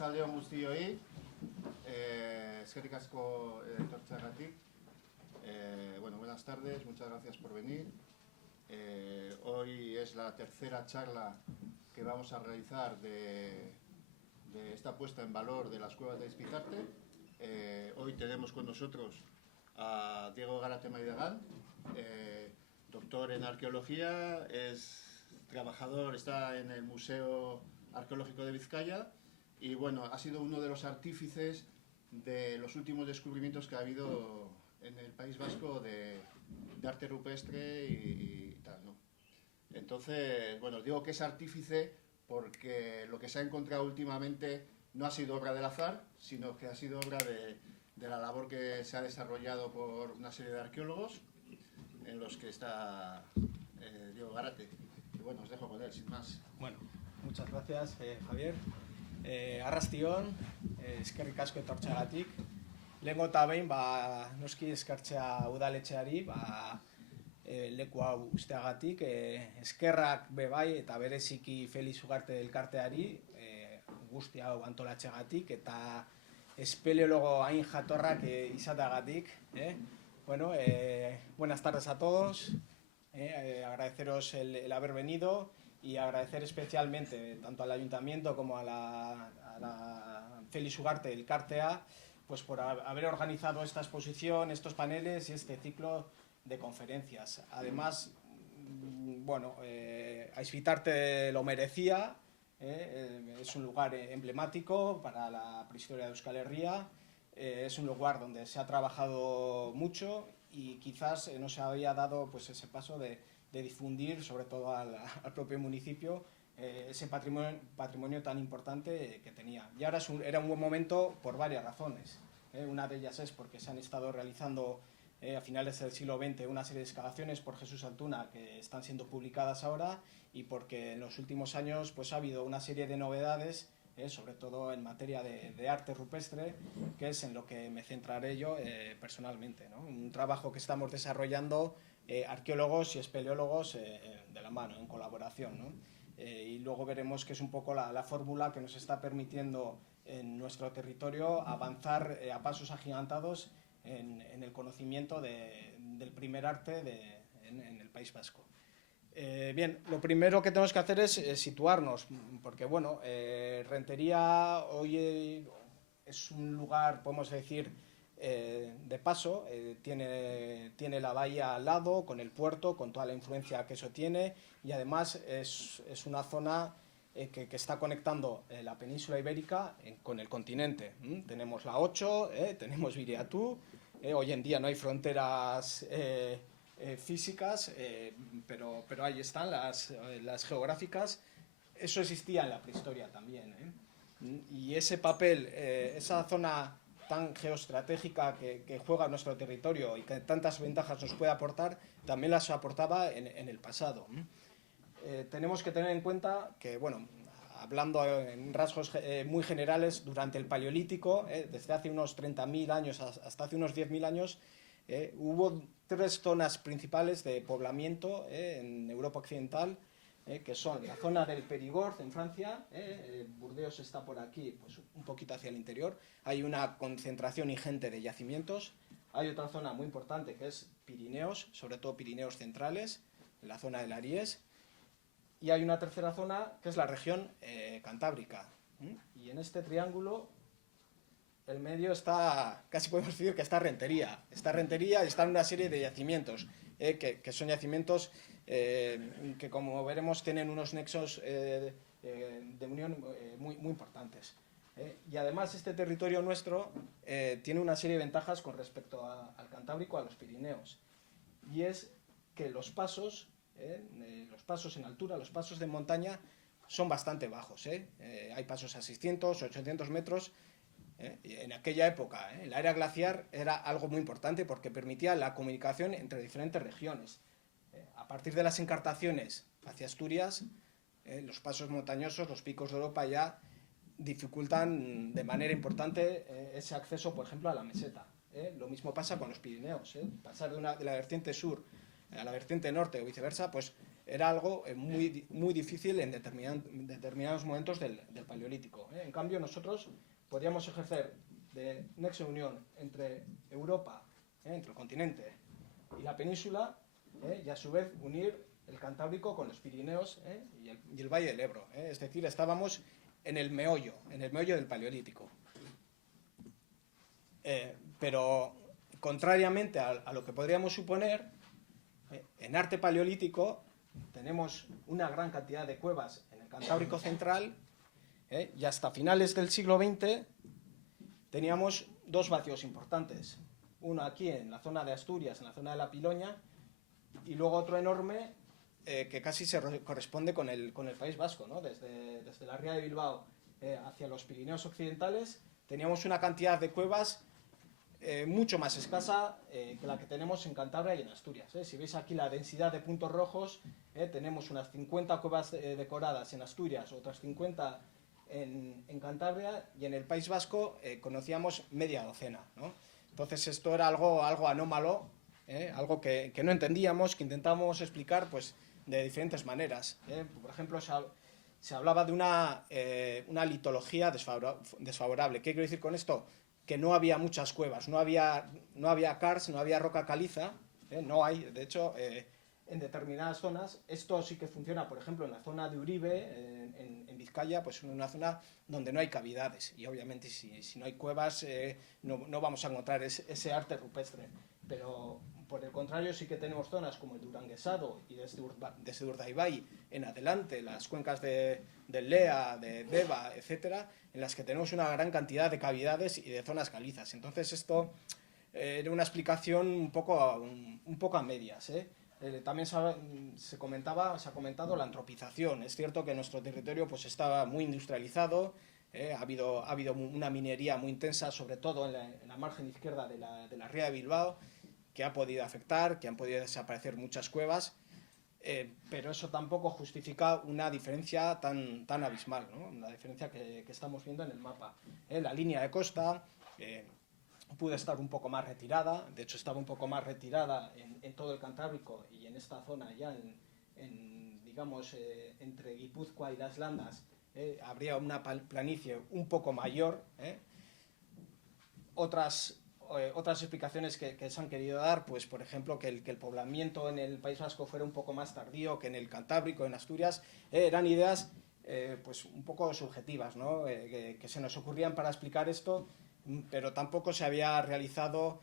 Arratsaldeon guztioi, eskerrik asko etortzeagatik. Bueno, buenas tardes, muchas gracias por venir. Hoy es la tercera charla que vamos a realizar de esta puesta en valor de las cuevas de Izpizarte. Hoy tenemos con nosotros a Diego Garate Maidagán, doctor en arqueología, es trabajador, está en el Museo Arqueológico de Vizcaya y bueno, ha sido uno de los artífices de los últimos descubrimientos que ha habido en el País Vasco de arte rupestre y tal, ¿no? Entonces, bueno, digo que es artífice porque lo que se ha encontrado últimamente no ha sido obra del azar, sino que ha sido obra de la labor que se ha desarrollado por una serie de arqueólogos, en los que está Diego Garate. Y bueno, os dejo con él, sin más. Bueno, muchas gracias, Javier. Arrastion, eskerrik asko etortzeagatik. Lehengo eta behin, noski eskartzea udaletxeari, leku hau usteagatik, eskerrak bebai eta bereziki Felix Ugarte elkarteari, guzti hau antolatxeagatik eta espeleólogo hain jatorrak izateagatik. Bueno, buenas tardes a todos, agradeceros el haber venido y agradecer especialmente tanto al Ayuntamiento como a la Felix Ugarte elkartea, pues por haber organizado esta exposición, estos paneles y este ciclo de conferencias. Además, bueno, Izpizarte lo merecía, es un lugar emblemático para la prehistoria de Euskal Herria, es un lugar donde se ha trabajado mucho y quizás no se había dado pues ese paso de difundir, sobre todo al propio municipio, ese patrimonio tan importante que tenía. Y ahora era un buen momento por varias razones. Una de ellas es porque se han estado realizando a finales del siglo XX una serie de excavaciones por Jesús Altuna que están siendo publicadas ahora, y porque en los últimos años pues ha habido una serie de novedades, sobre todo en materia de arte rupestre, que es en lo que me centraré yo personalmente, ¿no? Un trabajo que estamos desarrollando arqueólogos y espeleólogos de la mano, en colaboración, ¿no? Y luego veremos que es un poco la fórmula que nos está permitiendo en nuestro territorio avanzar a pasos agigantados en el conocimiento del primer arte en el País Vasco. Bien, lo primero que tenemos que hacer es situarnos, porque bueno, Rentería hoy es un lugar, podemos decir, de paso, tiene la bahía al lado, con el puerto, con toda la influencia que eso tiene, y además es una zona que está conectando la península ibérica con el continente. Tenemos la 8, tenemos Viriatú, hoy en día no hay fronteras físicas, pero ahí están las geográficas. Eso existía en la prehistoria también, y ese papel, esa zona tan geoestratégica que juega nuestro territorio y que tantas ventajas nos puede aportar, también las aportaba en el pasado. Tenemos que tener en cuenta que, bueno, hablando en rasgos muy generales, durante el Paleolítico, desde hace unos 30.000 años hasta hace unos 10.000 años, hubo tres zonas principales de poblamiento en Europa Occidental, que son la zona del Périgord en Francia, Burdeos está por aquí, pues un poquito hacia el interior, hay una concentración ingente de yacimientos. Hay otra zona muy importante que es Pirineos, sobre todo Pirineos centrales, en la zona del Aries, y hay una tercera zona que es la región cantábrica, y en este triángulo el medio está, casi podemos decir que está Rentería y están una serie de yacimientos, que son yacimientos que, como veremos, tienen unos nexos de unión muy importantes. Y además este territorio nuestro tiene una serie de ventajas con respecto al Cantábrico, a los Pirineos, y es que los pasos en altura, los pasos de montaña son bastante bajos, hay pasos a 600, 800 metros. En aquella época, la era glaciar era algo muy importante porque permitía la comunicación entre diferentes regiones. A partir de las encartaciones hacia Asturias, los pasos montañosos, los picos de Europa ya dificultan de manera importante ese acceso, por ejemplo, a la meseta. Lo mismo pasa con los Pirineos. Pasar de la vertiente sur a la vertiente norte o viceversa, pues era algo muy difícil en determinados momentos del Paleolítico. En cambio, nosotros podríamos ejercer de nexo de unión entre Europa, entre el continente y la península, y a su vez unir el Cantábrico con los Pirineos y el Valle del Ebro. Es decir, estábamos en el meollo del Paleolítico. Pero, contrariamente a lo que podríamos suponer, en arte paleolítico tenemos una gran cantidad de cuevas en el Cantábrico central, y hasta finales del siglo XX teníamos dos vacíos importantes. Uno aquí en la zona de Asturias, en la zona de la Piloña, y luego otro enorme que casi se corresponde con el País Vasco, ¿no? Desde la Ría de Bilbao hacia los Pirineos occidentales teníamos una cantidad de cuevas mucho más escasa que la que tenemos en Cantabria y en Asturias. Si veis aquí la densidad de puntos rojos, tenemos unas 50 cuevas decoradas en Asturias, otras 50 en Cantabria, y en el País Vasco conocíamos media docena, ¿no? Entonces esto era algo anómalo, algo que no entendíamos, que intentábamos explicar pues, de diferentes maneras. Por ejemplo, se hablaba de una litología desfavorable. ¿Qué quiero decir con esto? Que no había muchas cuevas, no había karst, no había roca caliza, no hay, de hecho, en determinadas zonas. Esto sí que funciona, por ejemplo, en la zona de Uribe, en Vizcaya, pues en una zona donde no hay cavidades, y obviamente si no hay cuevas no vamos a encontrar ese arte rupestre. Pero por el contrario sí que tenemos zonas como el Duranguesado y desde Urdaibai en adelante, las cuencas del Lea, de Deva, etcétera, en las que tenemos una gran cantidad de cavidades y de zonas calizas. Entonces esto era una explicación un poco a medias. También se ha comentado la antropización. Es cierto que nuestro territorio pues, estaba muy industrializado, ha habido una minería muy intensa, sobre todo en la margen izquierda de la Ría de Bilbao, que ha podido afectar, que han podido desaparecer muchas cuevas, pero eso tampoco justifica una diferencia tan abismal, ¿no? Una diferencia que estamos viendo en el mapa. La línea de costa pudo estar un poco más retirada, de hecho estaba un poco más retirada en todo el Cantábrico y en esta zona ya digamos, entre Guipúzcoa y las Landas, habría una planicie un poco mayor. Otras explicaciones que se han querido dar, pues por ejemplo que el poblamiento en el País Vasco fuera un poco más tardío que en el Cantábrico, en Asturias, eran ideas pues un poco subjetivas, ¿no? Que se nos ocurrían para explicar esto, pero tampoco se había realizado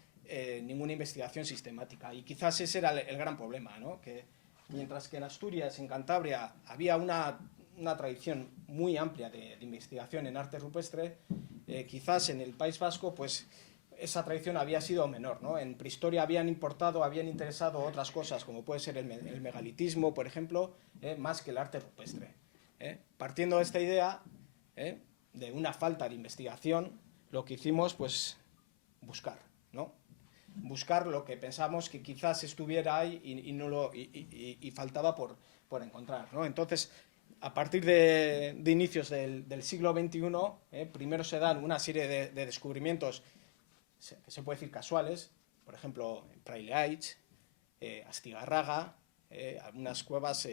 ninguna investigación sistemática, y quizás ese era el gran problema, ¿no? Que mientras que en Asturias, en Cantabria, había una tradición muy amplia de investigación en arte rupestre, quizás en el País Vasco pues esa tradición había sido menor, ¿no? En prehistoria habían interesado otras cosas, como puede ser el megalitismo, por ejemplo, más que el arte rupestre. Partiendo de esta idea, de una falta de investigación, lo que hicimos, pues, buscar, ¿no? Buscar lo que pensamos que quizás estuviera ahí y faltaba por encontrar, ¿no? Entonces, a partir de inicios del siglo XXI, primero se dan una serie de descubrimientos que se puede decir casuales, por ejemplo, Praileaitz, Astigarraga, algunas cuevas,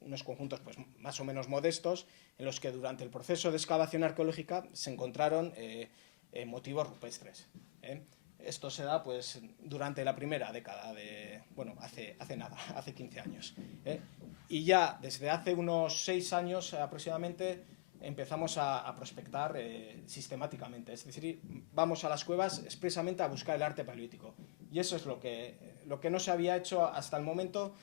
unos conjuntos pues, más o menos modestos, en los que durante el proceso de excavación arqueológica se encontraron motivos rupestres. Esto se da pues, durante la primera década, hace 15 años. Y ya desde hace unos 6 años aproximadamente empezamos a prospectar sistemáticamente, es decir, vamos a las cuevas expresamente a buscar el arte paleolítico, y eso es lo que no se había hecho hasta el momento,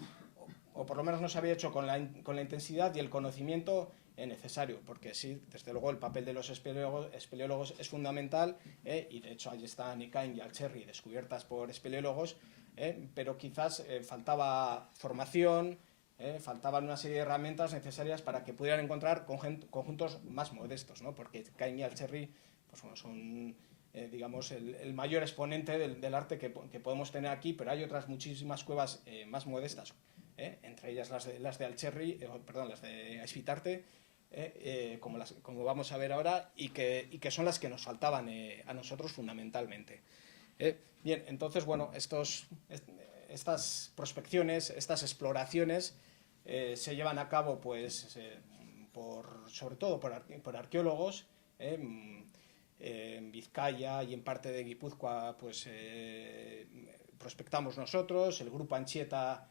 o por lo menos no se había hecho con la intensidad y el conocimiento necesario, porque sí, desde luego el papel de los espeleólogos es fundamental, y de hecho ahí están Ikain y Alcherri descubiertas por espeleólogos, pero quizás faltaba formación, faltaban una serie de herramientas necesarias para que pudieran encontrar conjuntos más modestos, ¿no? Porque Ikain y Alcherri pues, bueno, son digamos el mayor exponente del arte que podemos tener aquí, pero hay otras muchísimas cuevas más modestas, entre ellas las de Alcherri, las de Aizpitarte, como vamos a ver ahora, y que son las que nos faltaban a nosotros fundamentalmente. Bien, entonces, bueno, estas prospecciones, estas exploraciones, se llevan a cabo pues, sobre todo por arqueólogos. En Vizcaya y en parte de Guipúzcoa pues, prospectamos nosotros, el grupo Anchieta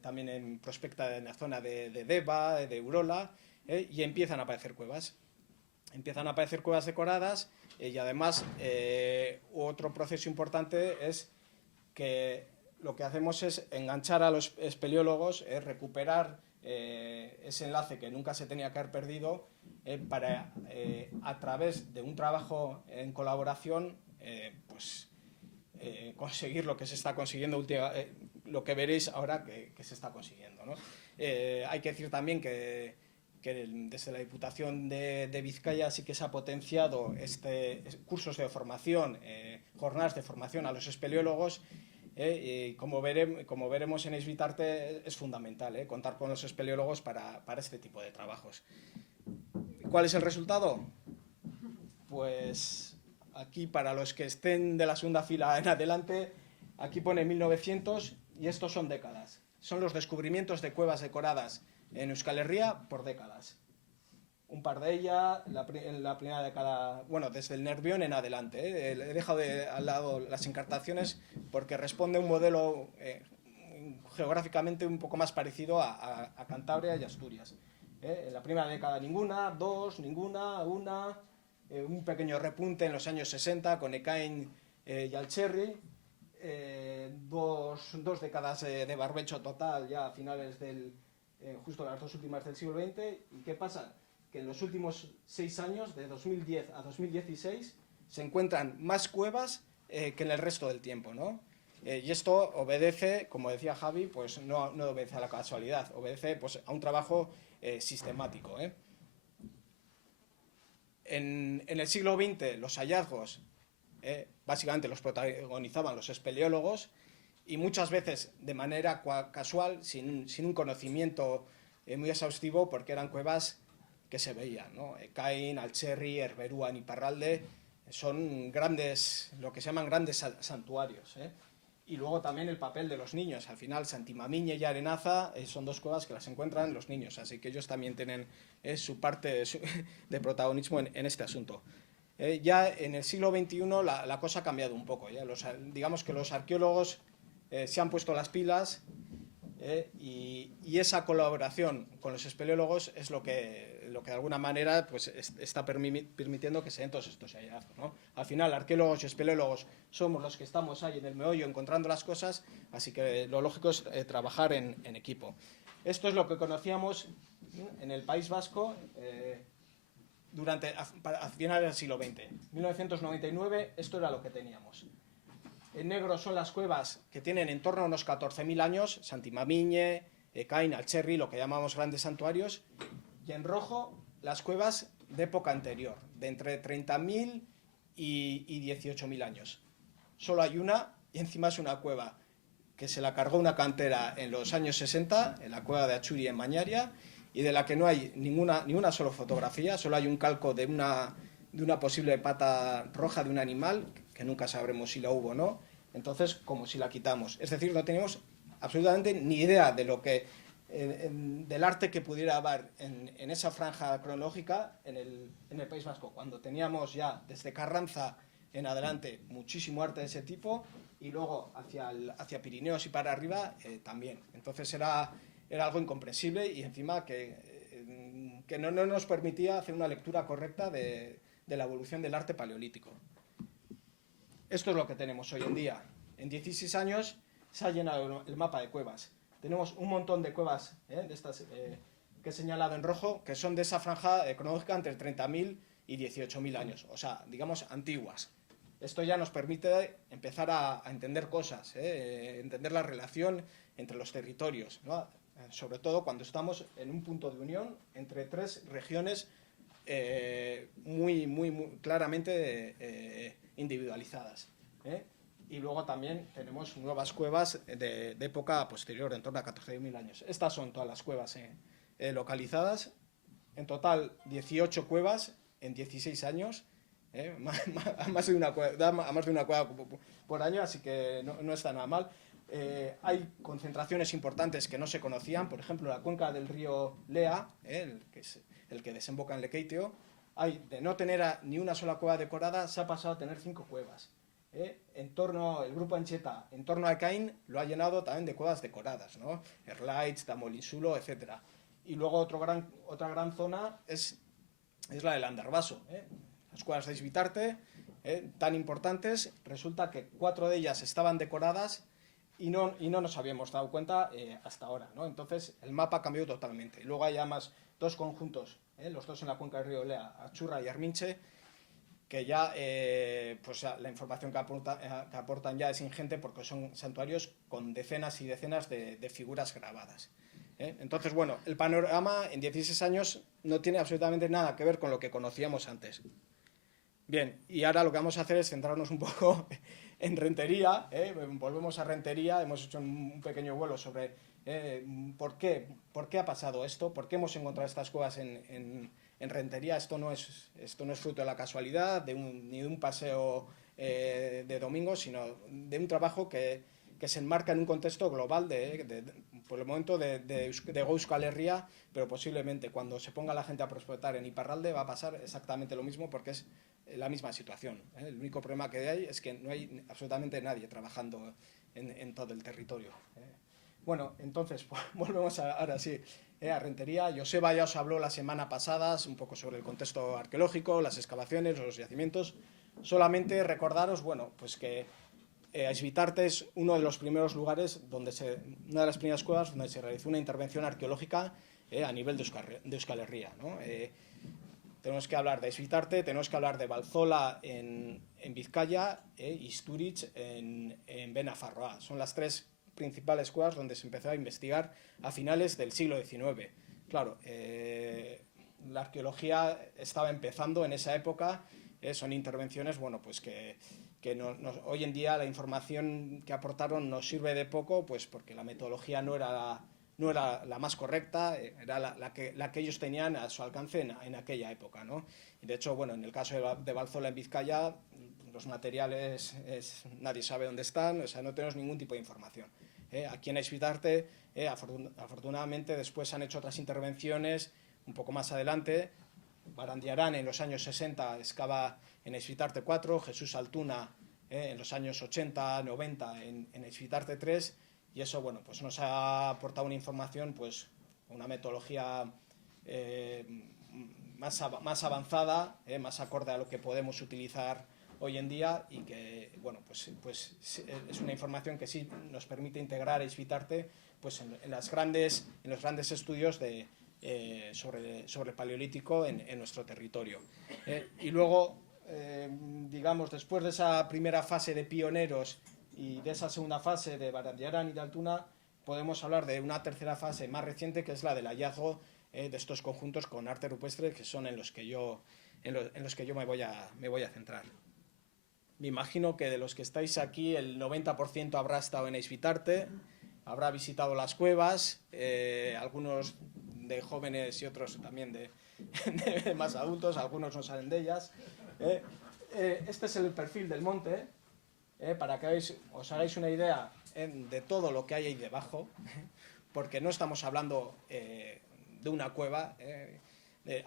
también prospecta en la zona de Deva, de Urola, y empiezan a aparecer cuevas. Empiezan a aparecer cuevas decoradas y además otro proceso importante es que lo que hacemos es enganchar a los espeleólogos, recuperar ese enlace que nunca se tenía que haber perdido para, a través de un trabajo en colaboración, pues, conseguir lo que se está consiguiendo, lo que veréis ahora que se está consiguiendo, ¿no? Hay que decir también que desde la Diputación de Vizcaya sí que se ha potenciado cursos de formación, jornadas de formación a los espeleólogos. Y como veremos en Esbitarte, es fundamental contar con los espeleólogos para este tipo de trabajos. ¿Cuál es el resultado? Pues aquí, para los que estén de la segunda fila en adelante, aquí pone 1900 y estos son décadas. Son los descubrimientos de cuevas decoradas en Euskal Herria por décadas. Un par de ellas, en la primera década, bueno, desde el Nervión en adelante. He dejado al lado las encartaciones porque responde a un modelo geográficamente un poco más parecido a Cantabria y Asturias. En la primera década ninguna, dos, ninguna, una, un pequeño repunte en los años 60 con Ekain y Alcherri, dos décadas de barbecho total ya a finales justo las dos últimas del siglo XX. ¿Y qué pasa? Que en los últimos 6 años, de 2010 a 2016, se encuentran más cuevas que en el resto del tiempo, ¿no? Y esto obedece, como decía Javi, pues no obedece a la casualidad, obedece pues, a un trabajo sistemático. En el siglo XX los hallazgos básicamente los protagonizaban los espeleólogos y muchas veces de manera casual, sin un conocimiento muy exhaustivo, porque eran cuevas que se veían, ¿no? Ekain, Alcherri, Herberua, Iparralde son grandes, lo que se llaman grandes santuarios. Y luego también el papel de los niños. Al final, Santimamiñe y Arenaza son dos cuevas que las encuentran los niños, así que ellos también tienen su parte de protagonismo en este asunto. Ya en el siglo XXI la cosa ha cambiado un poco. ¿Ya? Digamos que los arqueólogos se han puesto las pilas y esa colaboración con los espeleólogos es lo que de alguna manera pues, está permitiendo que se den todos estos hallazgos, ¿no? Al final, arqueólogos y espeleólogos somos los que estamos ahí en el meollo encontrando las cosas, así que lo lógico es trabajar en equipo. Esto es lo que conocíamos en el País Vasco a finales del siglo XX. 1999, esto era lo que teníamos. En negro son las cuevas que tienen en torno a unos 14.000 años, Santimamiñe, Ekain, Alcherri, lo que llamamos grandes santuarios, y en rojo las cuevas de época anterior, de entre 30.000 y 18.000 años. Solo hay una, y encima es una cueva que se la cargó una cantera en los años 60, en la cueva de Achuri en Mañaria, y de la que no hay ni una sola fotografía, solo hay un calco de una posible pata roja de un animal, que nunca sabremos si la hubo o no, entonces como si la quitamos. Es decir, no tenemos absolutamente ni idea de lo que del arte que pudiera haber en esa franja cronológica en el País Vasco, cuando teníamos ya desde Carranza en adelante muchísimo arte de ese tipo y luego hacia Pirineos y para arriba también. Entonces era algo incomprensible y encima que no nos permitía hacer una lectura correcta de la evolución del arte paleolítico. Esto es lo que tenemos hoy en día. En 16 años se ha llenado el mapa de cuevas. Tenemos un montón de cuevas de estas que he señalado en rojo, que son de esa franja cronológica entre 30.000 y 18.000 años, o sea, digamos, antiguas. Esto ya nos permite empezar a entender cosas, entender la relación entre los territorios, ¿no? Sobre todo cuando estamos en un punto de unión entre tres regiones muy claramente individualizadas. Y luego también tenemos nuevas cuevas de época posterior, en torno a 14.000 años. Estas son todas las cuevas localizadas. En total, 18 cuevas en 16 años. A más de una cueva por año, así que no está nada mal. Hay concentraciones importantes que no se conocían, por ejemplo, la cuenca del río Lea, el que desemboca en Lekeitio, de no tener ni una sola cueva decorada, se ha pasado a tener 5 cuevas. El grupo Ancheta, en torno a Caín, lo ha llenado también de cuevas decoradas, ¿no? Erlaitz, Damolinsulo, etc. Y luego otra gran zona es la del Anderbaso, las cuevas de Isbitarte, tan importantes. Resulta que 4 de ellas estaban decoradas y no nos habíamos dado cuenta hasta ahora, ¿no? Entonces el mapa cambió totalmente. Y luego hay además 2 conjuntos, los 2 en la cuenca del río Lea, Achurra y Arminche, que ya pues la información que aportan ya es ingente, porque son santuarios con decenas y decenas de figuras grabadas. Entonces, bueno, el panorama en 16 años no tiene absolutamente nada que ver con lo que conocíamos antes. Bien, y ahora lo que vamos a hacer es centrarnos un poco en Rentería. Volvemos a Rentería, hemos hecho un pequeño vuelo sobre por qué ha pasado esto, por qué hemos encontrado estas cuevas en Rentería. Esto no es fruto de la casualidad, ni de un paseo de domingo, sino de un trabajo que se enmarca en un contexto global por el momento de Euskal Herria, pero posiblemente cuando se ponga la gente a prospectar en Iparralde va a pasar exactamente lo mismo, porque es la misma situación. El único problema que hay es que no hay absolutamente nadie trabajando en todo el territorio. Bueno, entonces volvemos ahora sí a Rentería. Joseba ya os habló la semana pasada un poco sobre el contexto arqueológico, las excavaciones, los yacimientos. Solamente recordaros, bueno, pues que Isbitarte es uno de los primeros lugares una de las primeras cuevas donde se realizó una intervención arqueológica a nivel de Euskal Herria, ¿no? Tenemos que hablar de Isbitarte, tenemos que hablar de Balzola en Vizcaya, Isturiz en Benafarroa. Son las 3 principales cuevas donde se empezó a investigar a finales del siglo XIX. Claro, la arqueología estaba empezando en esa época. Son intervenciones, bueno, pues que hoy en día la información que aportaron nos sirve de poco, pues porque la metodología no era la más correcta, era la que ellos tenían a su alcance en aquella época, ¿no? Y de hecho, bueno, en el caso de Balzola en Vizcaya, los materiales nadie sabe dónde están, o sea, no tenemos ningún tipo de información. Aquí en Isbitarte, afortunadamente, después han hecho otras intervenciones un poco más adelante. Barandiarán en los años 60 excava en Isbitarte 4, Jesús Altuna en los años 80, 90 en Isbitarte 3, y eso, bueno, pues nos ha aportado una información, pues una metodología más avanzada, más acorde a lo que podemos utilizar hoy en día, y que, bueno, pues es una información que sí nos permite integrar a Isbitarte pues en los grandes estudios sobre el paleolítico en nuestro territorio. Y luego, digamos, después de esa primera fase de pioneros y de esa segunda fase de Barandiarán y de Altuna, podemos hablar de una tercera fase más reciente, que es la del hallazgo de estos conjuntos con arte rupestre, que son en los que yo me voy a centrar. Me imagino que de los que estáis aquí, el 90% habrá estado en Isbitarte, habrá visitado las cuevas, algunos de jóvenes y otros también de más adultos, algunos no salen de ellas. Este es el perfil del monte, para que os hagáis una idea de todo lo que hay ahí debajo, porque no estamos hablando de una cueva.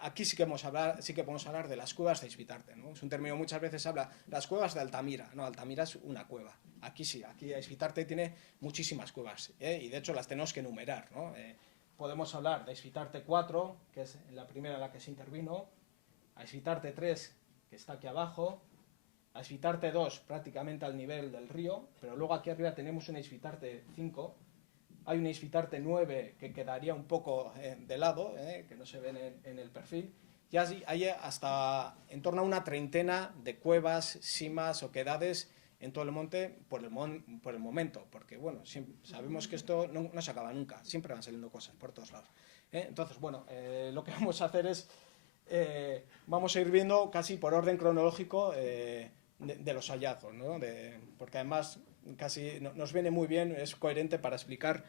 Aquí sí que podemos hablar de las cuevas de Isbitarte, ¿no? Es un término, muchas veces habla las cuevas de Altamira. No, Altamira es una cueva. Aquí sí, aquí Isbitarte tiene muchísimas cuevas, y de hecho las tenemos que enumerar, ¿no? Podemos hablar de Isbitarte 4, que es la primera en la que se intervino, a Isbitarte 3, que está aquí abajo, a Isbitarte 2, prácticamente al nivel del río, pero luego aquí arriba tenemos una Isbitarte 5, hay una Isbitarte 9 que quedaría un poco de lado, que no se ven en el perfil, y así hay hasta en torno a una treintena de cuevas, simas, oquedades en todo el monte por el momento, porque bueno, sabemos que esto no se acaba nunca, siempre van saliendo cosas por todos lados. Entonces, bueno, lo que vamos a hacer es, vamos a ir viendo casi por orden cronológico de los hallazgos, ¿no? Porque además casi nos viene muy bien, es coherente para explicar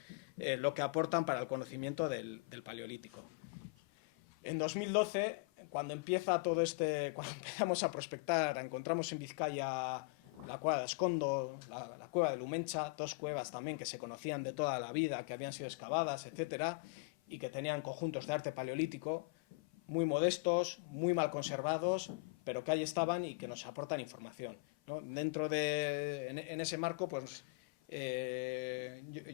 lo que aportan para el conocimiento del Paleolítico. En 2012, cuando empieza todo cuando empezamos a prospectar, encontramos en Vizcaya la cueva de Ascondo, la cueva de Lumencha, dos cuevas también que se conocían de toda la vida, que habían sido excavadas, etcétera, y que tenían conjuntos de arte paleolítico muy modestos, muy mal conservados, pero que ahí estaban y que nos aportan información, ¿no? Dentro de, en ese marco, pues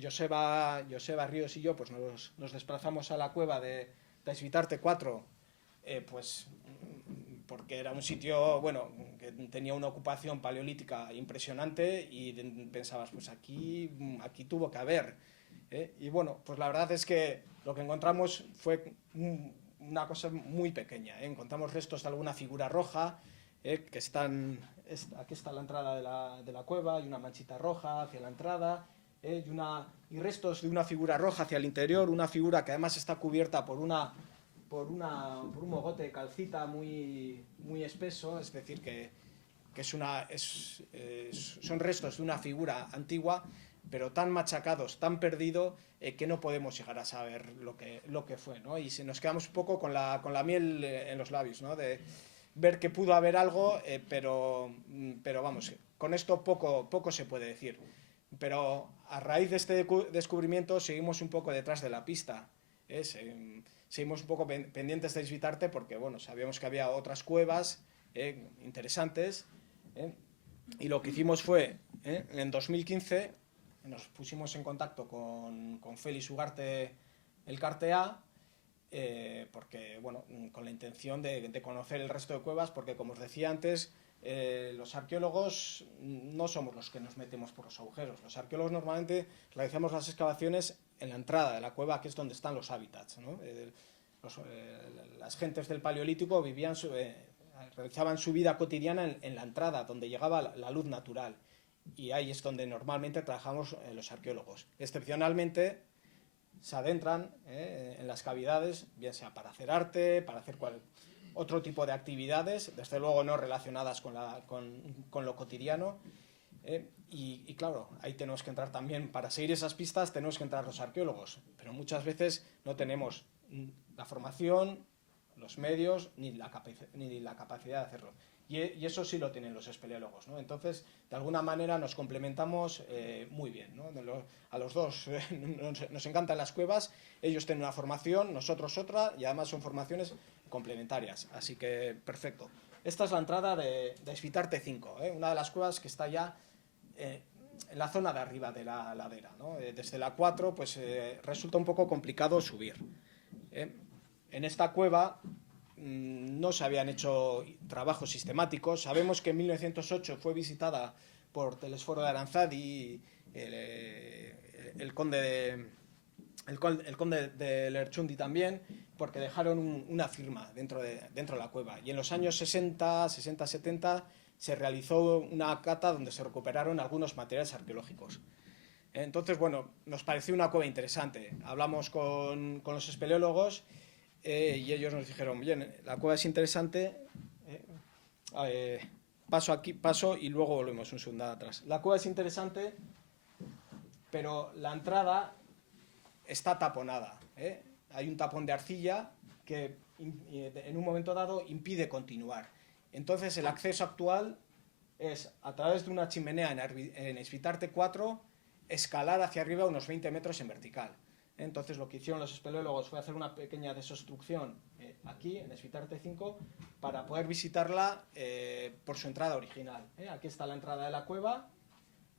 Joseba Ríos y yo pues nos desplazamos a la cueva de Esvitarte 4, pues porque era un sitio, bueno, que tenía una ocupación paleolítica impresionante y pensabas, pues aquí tuvo que haber. Y bueno, pues la verdad es que lo que encontramos fue una cosa muy pequeña. Encontramos restos de alguna figura roja, que están... Aquí está la entrada de la cueva, hay una manchita roja hacia la entrada, y restos de una figura roja hacia el interior, una figura que además está cubierta por un mogote de calcita muy espeso, es decir, que son restos de una figura antigua, pero tan machacados, tan perdido, que no podemos llegar a saber lo que fue, ¿no? Y nos quedamos un poco con la miel en los labios, ¿no? De ver que pudo haber algo, pero vamos, con esto poco se puede decir. Pero a raíz de este descubrimiento seguimos un poco detrás de la pista, seguimos un poco pendientes de Esvitarte porque, bueno, sabíamos que había otras cuevas interesantes, y lo que hicimos fue, en 2015, nos pusimos en contacto con Félix Ugarte el Cartea, porque, bueno, con la intención de conocer el resto de cuevas, porque, como os decía antes, los arqueólogos no somos los que nos metemos por los agujeros. Los arqueólogos normalmente realizamos las excavaciones en la entrada de la cueva, que es donde están los hábitats, ¿no? Las gentes del Paleolítico realizaban su vida cotidiana en la entrada, donde llegaba la luz natural, y ahí es donde normalmente trabajamos los arqueólogos. Excepcionalmente se adentran en las cavidades, bien sea para hacer arte, para hacer otro tipo de actividades, desde luego no relacionadas con lo cotidiano, y claro, ahí tenemos que entrar también. Para seguir esas pistas tenemos que entrar los arqueólogos, pero muchas veces no tenemos la formación, los medios ni la capacidad de hacerlo, y eso sí lo tienen los espeleólogos, ¿no? Entonces, de alguna manera nos complementamos muy bien, ¿no? A los dos nos encantan las cuevas, ellos tienen una formación, nosotros otra, y además son formaciones complementarias, así que perfecto. Esta es la entrada de Esvitarte 5, una de las cuevas que está ya en la zona de arriba de la ladera, ¿no? Desde la 4 pues resulta un poco complicado subir. En esta cueva no se habían hecho trabajos sistemáticos. Sabemos que en 1908 fue visitada por Telesforo de Aranzadi, el conde de Lerchundi también, porque dejaron una firma dentro de la cueva. Y en los años 60-70 se realizó una cata donde se recuperaron algunos materiales arqueológicos. Entonces, bueno, nos pareció una cueva interesante. Hablamos con los espeleólogos, y ellos nos dijeron, bien, la cueva es interesante, paso y luego volvemos un segundo atrás. La cueva es interesante, pero la entrada está taponada, hay un tapón de arcilla que en un momento dado impide continuar. Entonces el acceso actual es a través de una chimenea en Esvitarte 4, escalar hacia arriba unos 20 metros en vertical. Entonces lo que hicieron los espeleólogos fue hacer una pequeña desobstrucción aquí en Esvitarte 5 para poder visitarla por su entrada original. Aquí está la entrada de la cueva,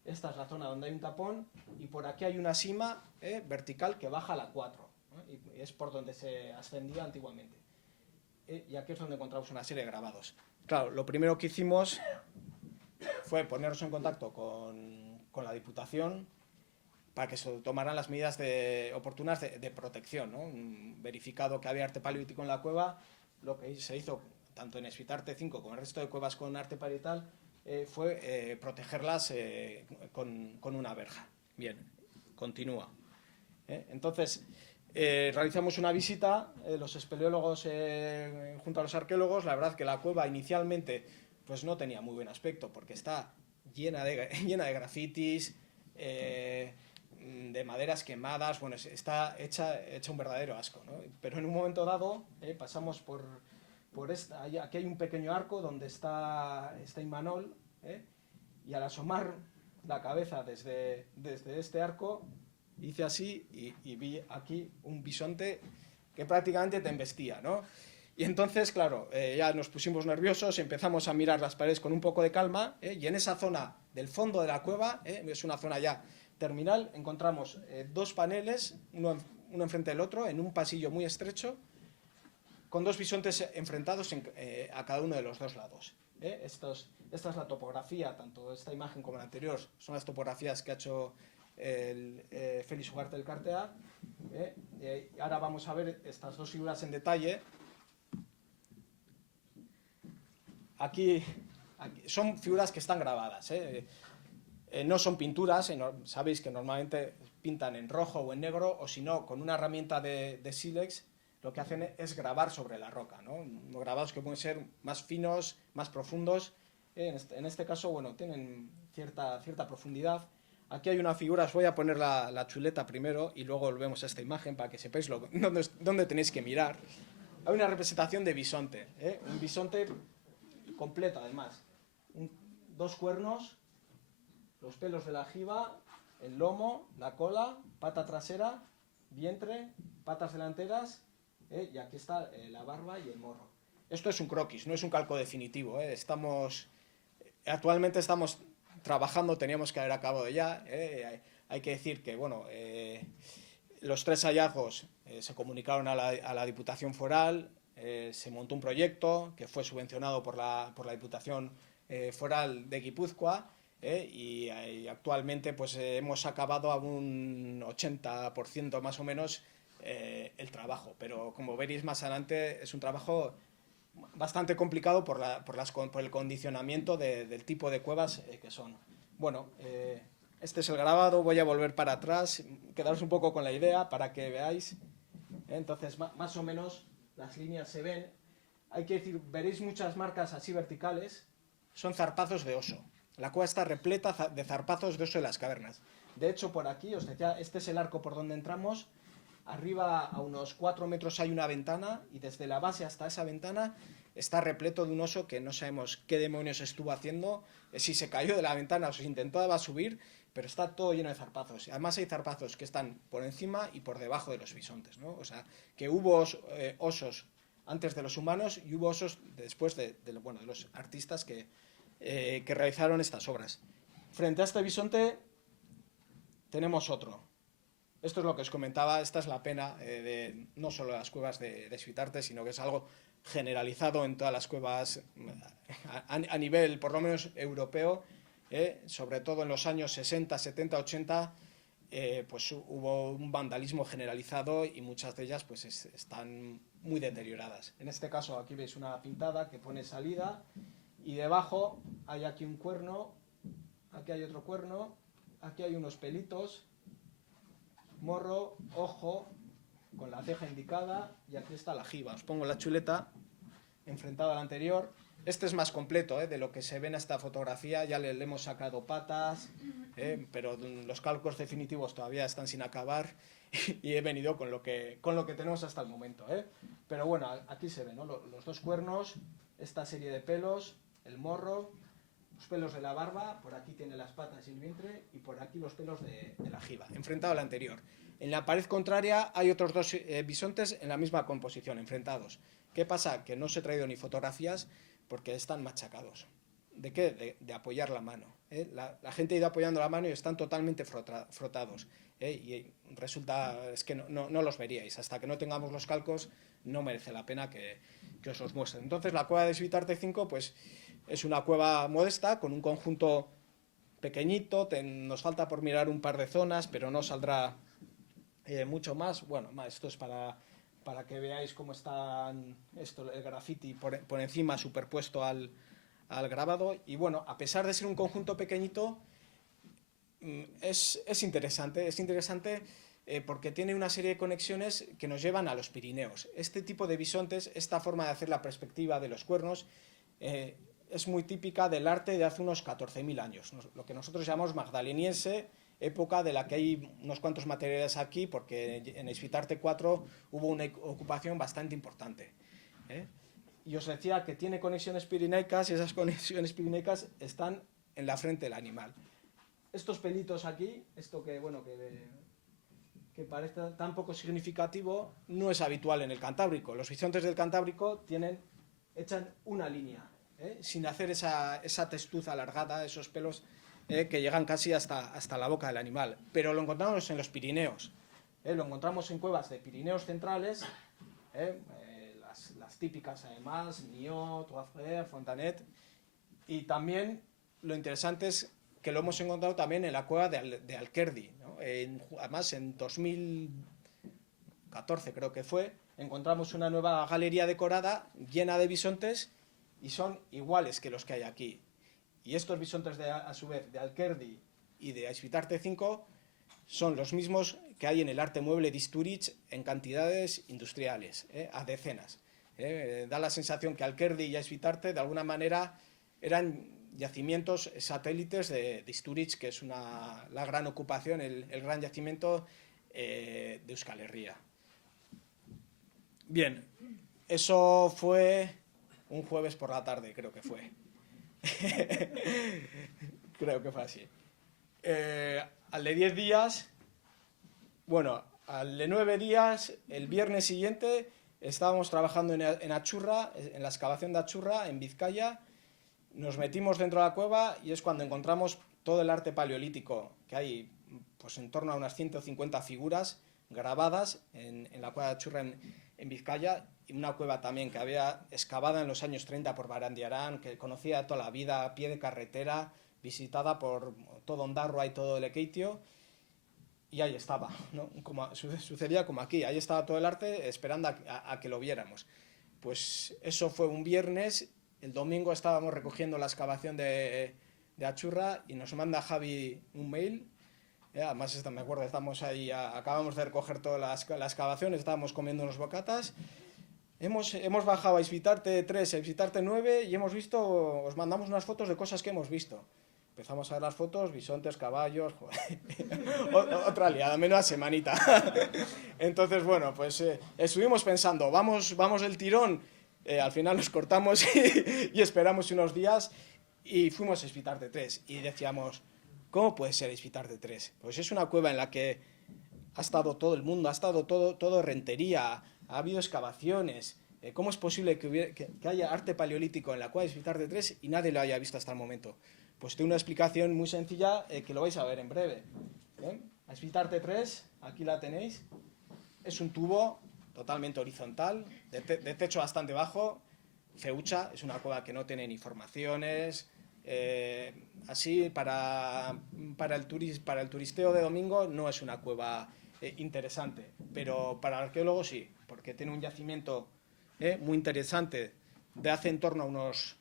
esta es la zona donde hay un tapón, y por aquí hay una sima vertical que baja a la 4, y es por donde se ascendía antiguamente. Y aquí es donde encontramos una serie de grabados. Claro, lo primero que hicimos fue ponernos en contacto con la Diputación para que se tomaran las medidas oportunas de protección, ¿no? Verificado que había arte paleolítico en la cueva, lo que se hizo tanto en Esvitarte 5 como en el resto de cuevas con arte parietal fue protegerlas con una verja. Bien, continúa. Entonces, realizamos una visita, los espeleólogos junto a los arqueólogos. La verdad que la cueva inicialmente pues no tenía muy buen aspecto porque está llena de grafitis, de maderas quemadas. Bueno, está hecha un verdadero asco, ¿no? Pero en un momento dado pasamos por esta, aquí hay un pequeño arco donde está Imanol, y al asomar la cabeza desde este arco, hice así y vi aquí un bisonte que prácticamente te embestía, ¿no? Y entonces, claro, ya nos pusimos nerviosos, empezamos a mirar las paredes con un poco de calma, y en esa zona del fondo de la cueva, es una zona ya terminal, encontramos dos paneles, uno enfrente del otro, en un pasillo muy estrecho, con dos bisontes enfrentados a cada uno de los dos lados. Esta es la topografía, tanto esta imagen como la anterior, son las topografías que ha hecho el Félix Ugarte del Cartea. Ahora vamos a ver estas dos figuras en detalle. Aquí son figuras que están grabadas, no son pinturas, sabéis que normalmente pintan en rojo o en negro, o si no, con una herramienta de sílex, lo que hacen es grabar sobre la roca, ¿no? Grabados que pueden ser más finos, más profundos. En este caso, bueno, tienen cierta profundidad. Aquí hay una figura, os voy a poner la chuleta primero y luego volvemos a esta imagen para que sepáis dónde tenéis que mirar. Hay una representación de bisonte, un bisonte completo además. Dos cuernos, los pelos de la jiba, el lomo, la cola, pata trasera, vientre, patas delanteras, y aquí está la barba y el morro. Esto es un croquis, no es un calco definitivo. Actualmente estamos trabajando, teníamos que haber acabado ya. Hay que decir que, bueno, los tres hallazgos se comunicaron a la Diputación Foral, se montó un proyecto que fue subvencionado por la Diputación Foral de Guipúzcoa, y actualmente pues hemos acabado a un 80% más o menos el trabajo, pero como veréis más adelante es un trabajo bastante complicado por el condicionamiento del tipo de cuevas que son. Bueno, este es el grabado, voy a volver para atrás, quedaros un poco con la idea para que veáis. Entonces, más o menos las líneas se ven. Hay que decir, veréis muchas marcas así verticales, son zarpazos de oso. La cueva está repleta de zarpazos de oso de las cavernas. De hecho, por aquí, os decía, este es el arco por donde entramos. Arriba, a unos 4 metros, hay una ventana, y desde la base hasta esa ventana está repleto de un oso que no sabemos qué demonios estuvo haciendo, si se cayó de la ventana o si intentaba subir, pero está todo lleno de zarpazos. Además hay zarpazos que están por encima y por debajo de los bisontes, ¿no? O sea, que hubo osos antes de los humanos y hubo osos después de los artistas que realizaron estas obras. Frente a este bisonte tenemos otro. Esto es lo que os comentaba, esta es la pena de no solo las cuevas de Esvitarte, sino que es algo generalizado en todas las cuevas a nivel, por lo menos, europeo, sobre todo en los años 60, 70, 80, pues hubo un vandalismo generalizado y muchas de ellas pues están muy deterioradas. En este caso aquí veis una pintada que pone salida y debajo hay aquí un cuerno, aquí hay otro cuerno, aquí hay unos pelitos, morro, ojo, con la ceja indicada, y aquí está la jiba. Os pongo la chuleta enfrentada a la anterior. Este es más completo de lo que se ve en esta fotografía. Ya le hemos sacado patas, pero los cálculos definitivos todavía están sin acabar y he venido con lo que tenemos hasta el momento. Pero bueno, aquí se ven, ¿no? Los dos cuernos, esta serie de pelos, el morro, los pelos de la barba, por aquí tiene las patas y el vientre, y por aquí los pelos de la jiba, enfrentado al anterior. En la pared contraria hay otros dos bisontes en la misma composición, enfrentados. ¿Qué pasa? Que no os he traído ni fotografías porque están machacados. ¿De qué? De apoyar la mano. La gente ha ido apoyando la mano y están totalmente frotados. Y resulta, es que no los veríais. Hasta que no tengamos los calcos, no merece la pena que os los muestre. Entonces, la cueva de Esvitarte 5, pues, es una cueva modesta, con un conjunto pequeñito. Nos falta por mirar un par de zonas, pero no saldrá mucho más. Bueno, esto es para que veáis cómo está el graffiti por encima superpuesto al grabado. Y bueno, a pesar de ser un conjunto pequeñito, es interesante porque tiene una serie de conexiones que nos llevan a los Pirineos. Este tipo de bisontes, esta forma de hacer la perspectiva de los cuernos, es muy típica del arte de hace unos 14.000 años, lo que nosotros llamamos magdaleniense, época de la que hay unos cuantos materiales aquí, porque en Esvitarte 4 hubo una ocupación bastante importante. Y os decía que tiene conexiones pirineicas, y esas conexiones pirineicas están en la frente del animal. Estos pelitos aquí, esto que, bueno, que parece tan poco significativo, no es habitual en el Cantábrico. Los bisontes del Cantábrico echan una línea, sin hacer esa testuz alargada, esos pelos que llegan casi hasta la boca del animal. Pero lo encontramos en los Pirineos, lo encontramos en cuevas de Pirineos centrales, las típicas además, Niort, Trois-Frères, Fontanet, y también lo interesante es que lo hemos encontrado también en la cueva de Alquerdi, ¿no? Además, en 2014 creo que fue, encontramos una nueva galería decorada llena de bisontes y son iguales que los que hay aquí. Y estos bisontes, a su vez, de Alquerdi y de Aizpitarte 5, son los mismos que hay en el arte mueble de Istúriz en cantidades industriales, a decenas. Da la sensación que Alquerdi y Aizpitarte, de alguna manera, eran yacimientos satélites de Istúriz, que es la gran ocupación, el gran yacimiento de Euskal Herria. Bien, eso fue un jueves por la tarde, creo que fue. Creo que fue así. Al de 10 días, bueno, al de 9 días, el viernes siguiente, estábamos trabajando en Achurra, en la excavación de Achurra, en Vizcaya. Nos metimos dentro de la cueva y es cuando encontramos todo el arte paleolítico, que hay pues en torno a unas 150 figuras grabadas en la cueva de Achurra en Vizcaya, y una cueva también que había excavada en los años 30 por Barandiarán, que conocía toda la vida a pie de carretera, visitada por todo Ondarroa y todo el Lekeitio, y ahí estaba, ¿no? Sucedía como aquí, ahí estaba todo el arte esperando a que lo viéramos. Pues eso fue un viernes. El domingo estábamos recogiendo la excavación de Achurra y nos manda Javi un mail. Además, me acuerdo, estamos ahí, acabamos de recoger toda la excavación, estábamos comiendo unos bocatas. Hemos bajado a Aizpitarte 3, a Aizpitarte 9 y hemos visto, os mandamos unas fotos de cosas que hemos visto. Empezamos a ver las fotos, bisontes, caballos, otra liada, menuda semanita. Entonces, bueno, pues estuvimos pensando, vamos del tirón. Al final nos cortamos y esperamos unos días y fuimos a Aizpitarte 3 y decíamos, ¿cómo puede ser Aizpitarte 3? Pues es una cueva en la que ha estado todo el mundo, ha estado todo Rentería, ha habido excavaciones. ¿Cómo es posible que haya arte paleolítico en la cueva de Aizpitarte 3 y nadie lo haya visto hasta el momento? Pues tiene una explicación muy sencilla que lo vais a ver en breve. Aizpitarte 3, aquí la tenéis, es un tubo totalmente horizontal, de techo bastante bajo, feucha, es una cueva que no tiene ni formaciones, así para el turisteo de domingo no es una cueva interesante, pero para el arqueólogo sí, porque tiene un yacimiento muy interesante de hace en torno a unos,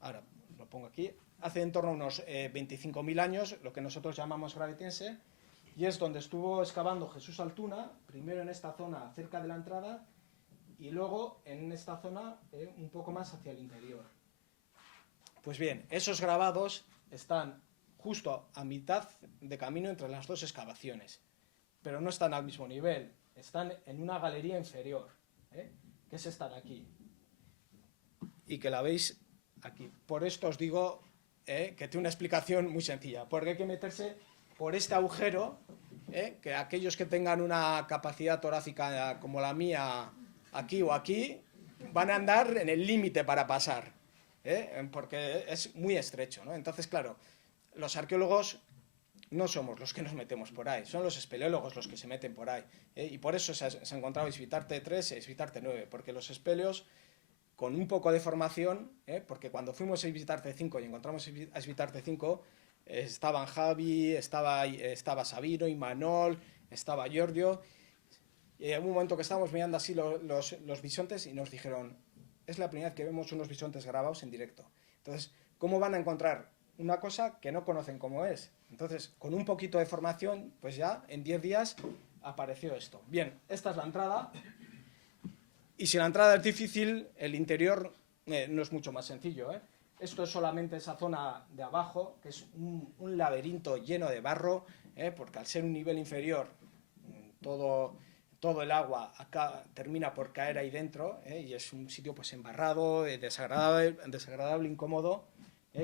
ahora lo pongo aquí, hace en torno a unos 25.000 años, lo que nosotros llamamos Gravetiense, y es donde estuvo excavando Jesús Altuna, primero en esta zona cerca de la entrada y luego en esta zona un poco más hacia el interior. Pues bien, esos grabados están justo a mitad de camino entre las dos excavaciones, pero no están al mismo nivel, están en una galería inferior, que es esta de aquí, y que la veis aquí. Por esto os digo que tiene una explicación muy sencilla, porque hay que meterse por este agujero, que aquellos que tengan una capacidad torácica como la mía, aquí o aquí, van a andar en el límite para pasar, porque es muy estrecho, ¿no? Entonces, claro, los arqueólogos no somos los que nos metemos por ahí, son los espeleólogos los que se meten por ahí, y por eso se ha encontrado Aizpitarte 3 y Aizpitarte 9, porque los espeleos, con un poco de formación, porque cuando fuimos a Aizpitarte 5 y encontramos a Aizpitarte 5, estaban Javi, estaba Sabino, Imanol, estaba Giorgio, y en un momento que estábamos mirando así los bisontes y nos dijeron, es la primera vez que vemos unos bisontes grabados en directo. Entonces, ¿cómo van a encontrar una cosa que no conocen cómo es? Entonces, con un poquito de formación, pues ya en 10 días apareció esto. Bien, esta es la entrada, y si la entrada es difícil, el interior no es mucho más sencillo, Esto es solamente esa zona de abajo, que es un laberinto lleno de barro, porque al ser un nivel inferior, todo el agua acá termina por caer ahí dentro, y es un sitio pues embarrado, desagradable, incómodo,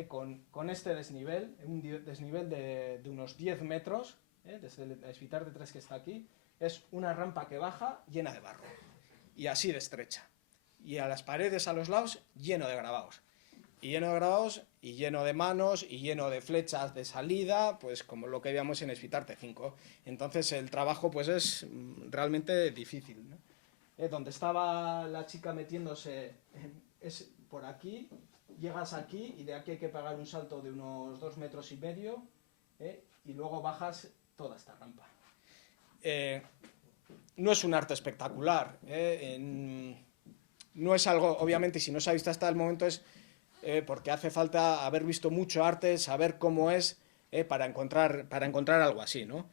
con este desnivel, un desnivel de unos 10 metros, desde el Espitarte 3 que está aquí, es una rampa que baja llena de barro, y así de estrecha. Y a las paredes, a los lados, lleno de grabados. Y lleno de grabados, y lleno de manos, y lleno de flechas de salida, pues como lo que veíamos en Espitarte 5. Entonces el trabajo pues es realmente difícil, ¿no? Donde estaba la chica metiéndose es por aquí, llegas aquí, y de aquí hay que pegar un salto de unos 2,5 metros, y luego bajas toda esta rampa. No es un arte espectacular, no es algo, obviamente, si no se ha visto hasta el momento es porque hace falta haber visto mucho arte, saber cómo es, para encontrar algo así, ¿no?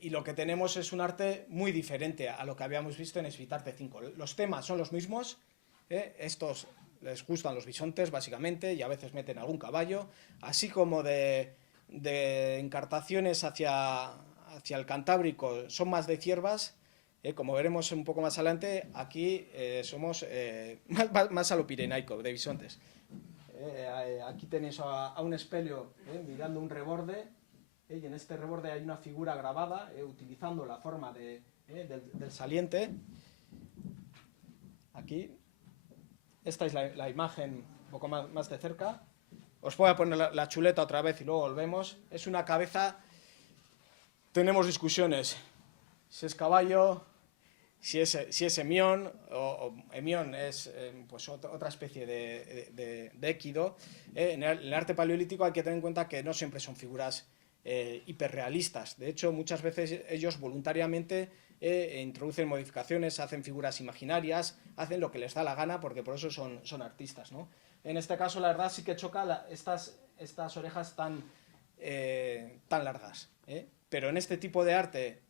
Y lo que tenemos es un arte muy diferente a lo que habíamos visto en Espitarte 5. Los temas son los mismos, estos les gustan los bisontes básicamente, y a veces meten algún caballo, así como de encartaciones hacia el Cantábrico son más de ciervas. Como veremos un poco más adelante, aquí somos más a lo pirenaico, de bisontes. Aquí tenéis a un espelio mirando un reborde, y en este reborde hay una figura grabada utilizando la forma del saliente. Aquí, esta es la imagen un poco más de cerca. Os voy a poner la chuleta otra vez y luego volvemos. Es una cabeza, tenemos discusiones, si es caballo, si es emión, o emión es pues otra especie de équido. En el arte paleolítico hay que tener en cuenta que no siempre son figuras hiperrealistas. De hecho, muchas veces ellos voluntariamente introducen modificaciones, hacen figuras imaginarias, hacen lo que les da la gana, porque por eso son artistas, ¿no? En este caso, la verdad, sí que choca estas orejas tan largas, pero en este tipo de arte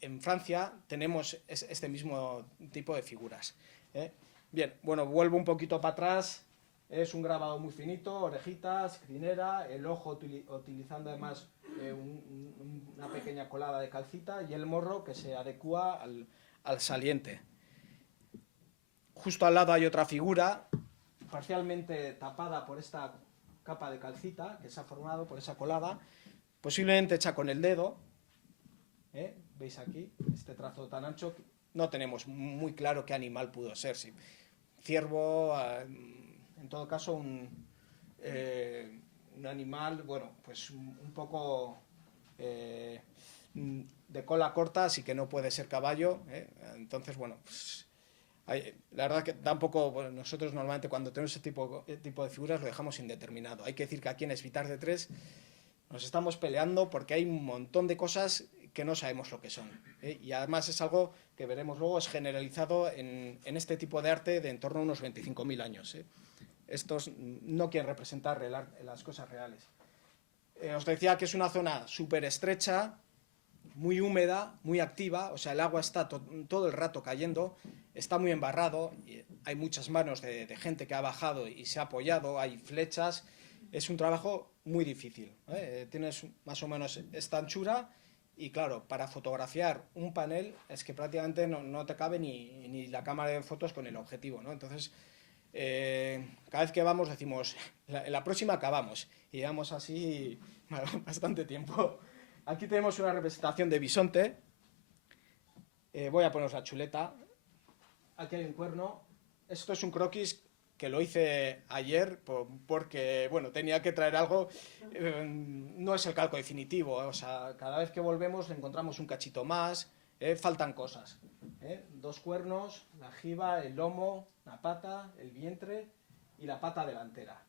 en Francia tenemos este mismo tipo de figuras. Bien, bueno, vuelvo un poquito para atrás. Es un grabado muy finito, orejitas, crinera, el ojo utilizando además una pequeña colada de calcita, y el morro que se adecua al saliente. Justo al lado hay otra figura, parcialmente tapada por esta capa de calcita que se ha formado por esa colada, posiblemente hecha con el dedo. ¿Veis aquí este trazo tan ancho? No tenemos muy claro qué animal pudo ser, si ciervo, en todo caso un animal, bueno, pues un poco de cola corta, así que no puede ser caballo, entonces, bueno, pues, la verdad que tampoco, bueno, nosotros normalmente cuando tenemos ese tipo de figuras lo dejamos indeterminado. Hay que decir que aquí en Espitarte 3 nos estamos peleando porque hay un montón de cosas que no sabemos lo que son, y además es algo que veremos luego, es generalizado en este tipo de arte de en torno a unos 25.000 años. Estos no quieren representar las cosas reales. Os decía que es una zona súper estrecha, muy húmeda, muy activa, o sea, el agua está todo el rato cayendo, está muy embarrado, hay muchas manos de gente que ha bajado y se ha apoyado, hay flechas, es un trabajo muy difícil. Tienes más o menos esta anchura, y claro, para fotografiar un panel es que prácticamente no te cabe ni la cámara de fotos con el objetivo, ¿no? Entonces, cada vez que vamos decimos, la próxima acabamos, y llevamos así bastante tiempo. Aquí tenemos una representación de bisonte. Voy a poneros la chuleta. Aquí hay un cuerno. Esto es un croquis que lo hice ayer porque, bueno, tenía que traer algo. No es el calco definitivo, o sea, cada vez que volvemos le encontramos un cachito más, faltan cosas. 2 cuernos, la jiba, el lomo, la pata, el vientre y la pata delantera.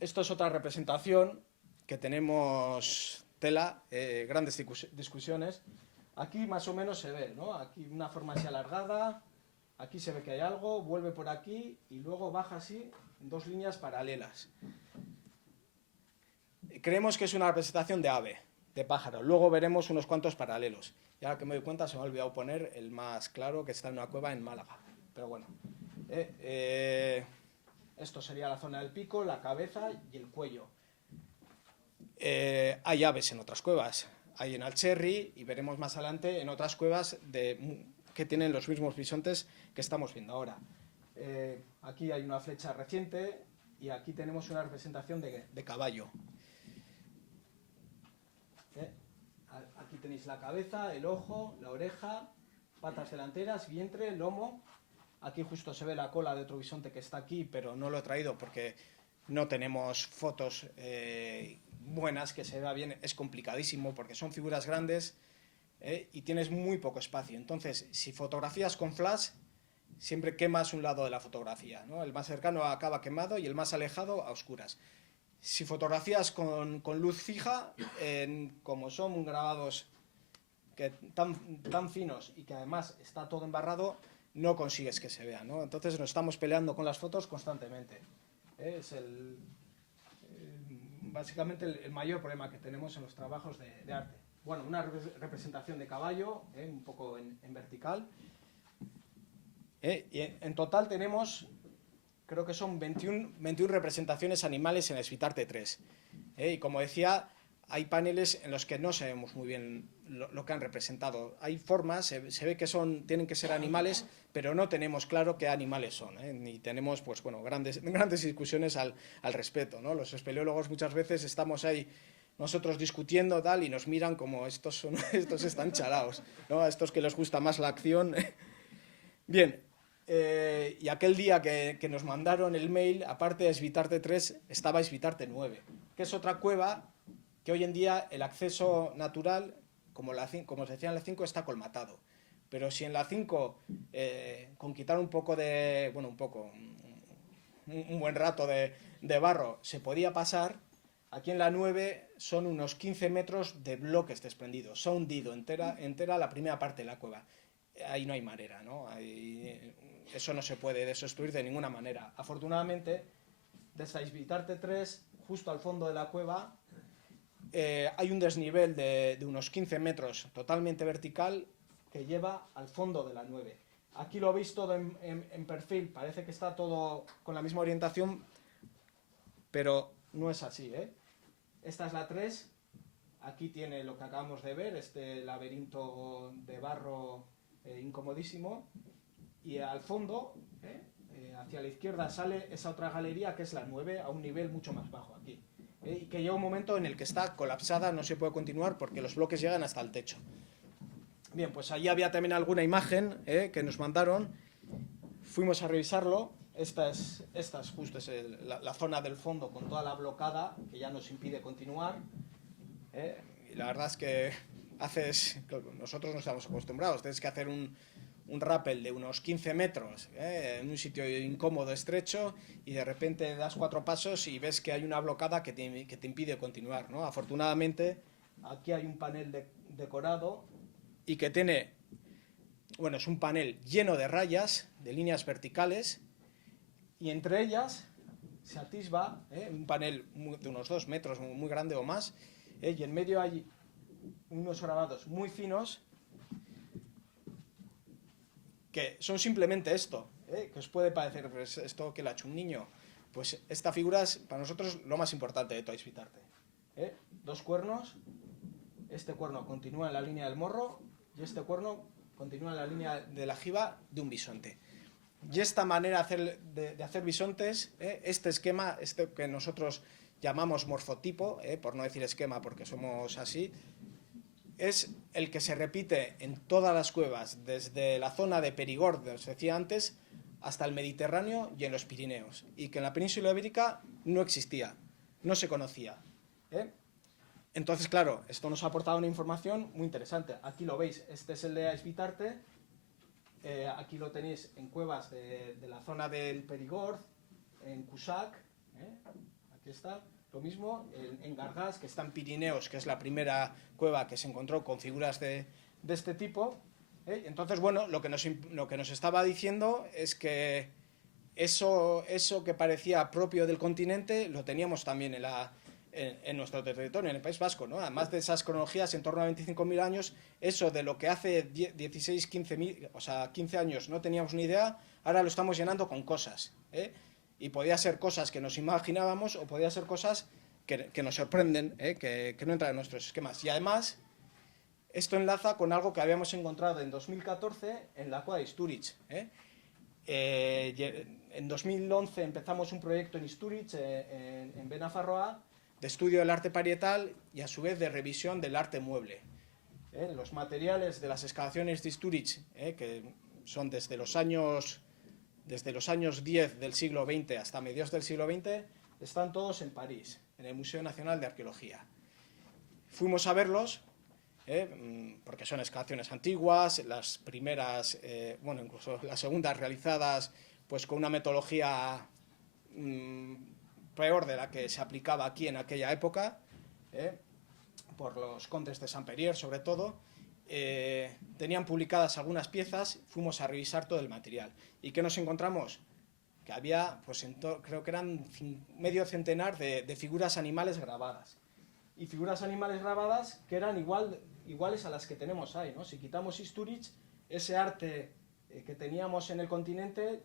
Esto es otra representación que tenemos tela, grandes discusiones. Aquí más o menos se ve, ¿no? Aquí una forma así alargada, aquí se ve que hay algo, vuelve por aquí y luego baja así en 2 líneas paralelas. Creemos que es una representación de ave, de pájaro. Luego veremos unos cuantos paralelos. Y ahora que me doy cuenta se me ha olvidado poner el más claro, que está en una cueva en Málaga. Pero bueno, esto sería la zona del pico, la cabeza y el cuello. Hay aves en otras cuevas. Hay en Alcherri, y veremos más adelante en otras cuevas que tienen los mismos bisontes que estamos viendo ahora. Aquí aquí hay una flecha reciente y aquí tenemos una representación de caballo. Aquí tenéis la cabeza, el ojo, la oreja, patas delanteras, vientre, lomo. Aquí justo se ve la cola de otro bisonte que está aquí, pero no lo he traído porque no tenemos fotos buenas que se vea bien. Es complicadísimo porque son figuras grandes y tienes muy poco espacio. Entonces, si fotografías con flash, siempre quemas un lado de la fotografía, ¿no? El más cercano acaba quemado y el más alejado a oscuras. Si fotografías con luz fija, como son grabados tan finos y que además está todo embarrado, no consigues que se vea, ¿no? Entonces nos estamos peleando con las fotos constantemente. Es básicamente el mayor problema que tenemos en los trabajos de arte. Bueno, una representación de caballo, un poco en vertical. Y en total tenemos, creo que son 21 representaciones animales en el Svitarte 3. Y como decía, hay paneles en los que no sabemos muy bien lo que han representado. Hay formas, se ve que tienen que ser animales, pero no tenemos claro qué animales son, ni tenemos pues, bueno, grandes discusiones al respecto, ¿no? Los espeleólogos muchas veces estamos ahí nosotros discutiendo tal y nos miran como estos están chalaos, ¿no? A estos que les gusta más la acción. Bien, y aquel día que nos mandaron el mail, aparte de Svitarte 3, estaba Svitarte 9, que es otra cueva que hoy en día el acceso natural, como os decía en la 5, está colmatado. Pero si en la 5, con quitar un poco un buen rato de barro, se podía pasar, aquí en la 9 son unos 15 metros de bloques desprendidos. Se ha hundido entera la primera parte de la cueva. Ahí no hay manera, ¿no? Eso no se puede desobstruir de ninguna manera. Afortunadamente, desde Svitarte 3, justo al fondo de la cueva, hay un desnivel de unos 15 metros totalmente vertical que lleva al fondo de la 9. Aquí lo veis todo en perfil, parece que está todo con la misma orientación, pero no es así, ¿eh? Esta es la 3, aquí tiene lo que acabamos de ver, este laberinto de barro incomodísimo, y al fondo, hacia la izquierda, sale esa otra galería que es la 9 a un nivel mucho más bajo aquí. Y que llega un momento en el que está colapsada, no se puede continuar porque los bloques llegan hasta el techo. Bien, pues allí había también alguna imagen que nos mandaron, fuimos a revisarlo. Esta es justo la zona del fondo con toda la blocada que ya nos impide continuar. Y la verdad es que nosotros no estamos acostumbrados, tienes que hacer un rappel de unos 15 metros en un sitio incómodo, estrecho, y de repente das 4 pasos y ves que hay una blocada que te impide continuar, ¿no? Afortunadamente aquí hay un panel decorado y que tiene, bueno, es un panel lleno de rayas, de líneas verticales, y entre ellas se atisba un panel de unos 2 metros, muy grande o más, y en medio hay unos grabados muy finos que son simplemente esto, que os puede parecer, pues, esto que lo ha hecho un niño. Pues esta figura es para nosotros lo más importante de toda Svitarte. 2 cuernos, este cuerno continúa en la línea del morro y este cuerno continúa en la línea de la jiba de un bisonte. Y esta manera de hacer bisontes, este esquema, que nosotros llamamos morfotipo, por no decir esquema porque somos así, es el que se repite en todas las cuevas, desde la zona de Perigord, os decía antes, hasta el Mediterráneo y en los Pirineos, y que en la península ibérica no existía, no se conocía. Entonces, claro, esto nos ha aportado una información muy interesante. Aquí lo veis, este es el de Svitarte, aquí lo tenéis en cuevas de la zona del Perigord, en Cusack, aquí está. Lo mismo en Gargas, que está en Pirineos, que es la primera cueva que se encontró con figuras de este tipo. Entonces, bueno, lo que nos estaba diciendo es que eso que parecía propio del continente lo teníamos también en nuestro territorio, en el País Vasco, ¿no? Además de esas cronologías en torno a 25.000 años, eso de lo que hace 15 años no teníamos ni idea, ahora lo estamos llenando con cosas, y podía ser cosas que nos imaginábamos o podía ser cosas que nos sorprenden, que no entran en nuestros esquemas. Y además, esto enlaza con algo que habíamos encontrado en 2014 en la cueva de Istúriz. en 2011 empezamos un proyecto en Isturiz, en Benafarroa, de estudio del arte parietal y a su vez de revisión del arte mueble. Los materiales de las excavaciones de Isturiz, que son desde los años 10 del siglo XX hasta mediados del siglo XX, están todos en París, en el Museo Nacional de Arqueología. Fuimos a verlos, porque son excavaciones antiguas, las primeras, bueno, incluso las segundas realizadas pues con una metodología peor de la que se aplicaba aquí en aquella época, por los condes de Saint-Périer sobre todo. Tenían publicadas algunas piezas, fuimos a revisar todo el material. ¿Y qué nos encontramos? Que había, pues creo que eran medio centenar de figuras animales grabadas. Y figuras animales grabadas que eran iguales a las que tenemos ahí, ¿no? Si quitamos Isturiz, ese arte que teníamos en el continente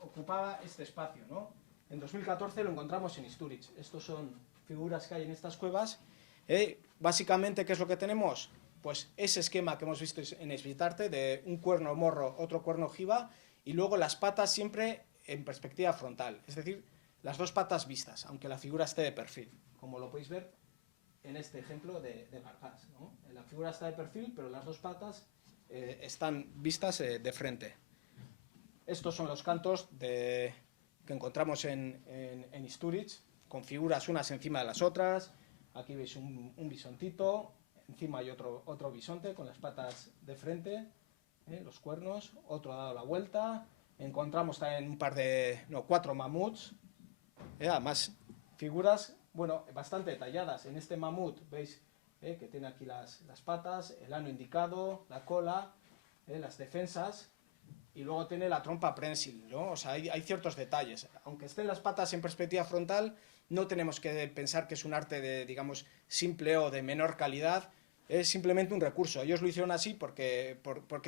ocupaba este espacio, ¿no? En 2014 lo encontramos en Isturiz. Estos son figuras que hay en estas cuevas. Básicamente, ¿qué es lo que tenemos? Pues ese esquema que hemos visto en Esvitarte, de un cuerno morro, otro cuerno ojiva, y luego las patas siempre en perspectiva frontal, es decir, las dos patas vistas, aunque la figura esté de perfil, como lo podéis ver en este ejemplo de Gargás, ¿no? La figura está de perfil, pero las dos patas están vistas de frente. Estos son los cantos que encontramos en Isturiz, con figuras unas encima de las otras. Aquí veis un bisontito, encima hay otro bisonte con las patas de frente, los cuernos, otro ha dado la vuelta. Encontramos también 4 mamuts, además figuras, bueno, bastante detalladas. En este mamut veis que tiene aquí las patas, el ano indicado, la cola, las defensas, y luego tiene la trompa prensil, ¿no? O sea, hay ciertos detalles. Aunque estén las patas en perspectiva frontal, no tenemos que pensar que es un arte de, digamos, simple o de menor calidad. Es simplemente un recurso. Ellos lo hicieron así porque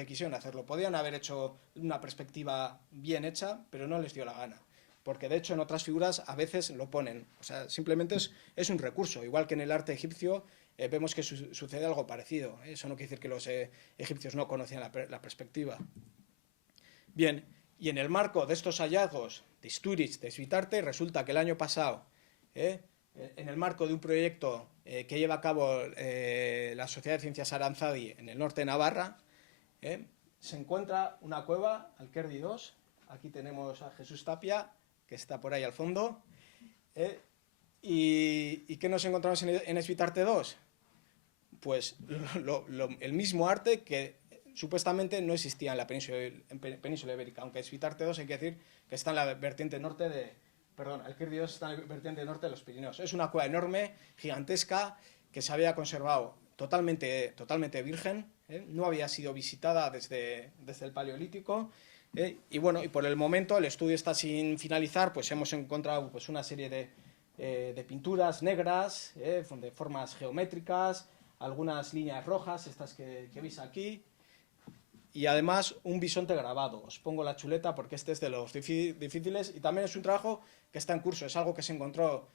quisieron hacerlo. Podían haber hecho una perspectiva bien hecha, pero no les dio la gana. Porque de hecho en otras figuras a veces lo ponen. O sea, simplemente es un recurso. Igual que en el arte egipcio vemos que sucede algo parecido. Eso no quiere decir que los egipcios no conocían la perspectiva. Bien, y en el marco de estos hallazgos de Isturiz, de Esvitarte, resulta que el año pasado, en el marco de un proyecto que lleva a cabo la Sociedad de Ciencias Aranzadi en el norte de Navarra, se encuentra una cueva, Alquerdi II. Aquí tenemos a Jesús Tapia, que está por ahí al fondo. ¿Y qué nos encontramos en Esvitarte II? Pues el mismo arte que supuestamente no existía en la península ibérica, aunque Esvitarte II hay que decir que está en la vertiente norte de... Perdón, Alquerdi II está en la vertiente norte de los Pirineos. Es una cueva enorme, gigantesca, que se había conservado totalmente virgen, no había sido visitada desde el Paleolítico, y bueno, y por el momento el estudio está sin finalizar, pues hemos encontrado pues una serie de pinturas negras, de formas geométricas, algunas líneas rojas, estas que veis aquí, y además un bisonte grabado. Os pongo la chuleta porque este es de los difíciles, y también es un trabajo que está en curso, es algo que se encontró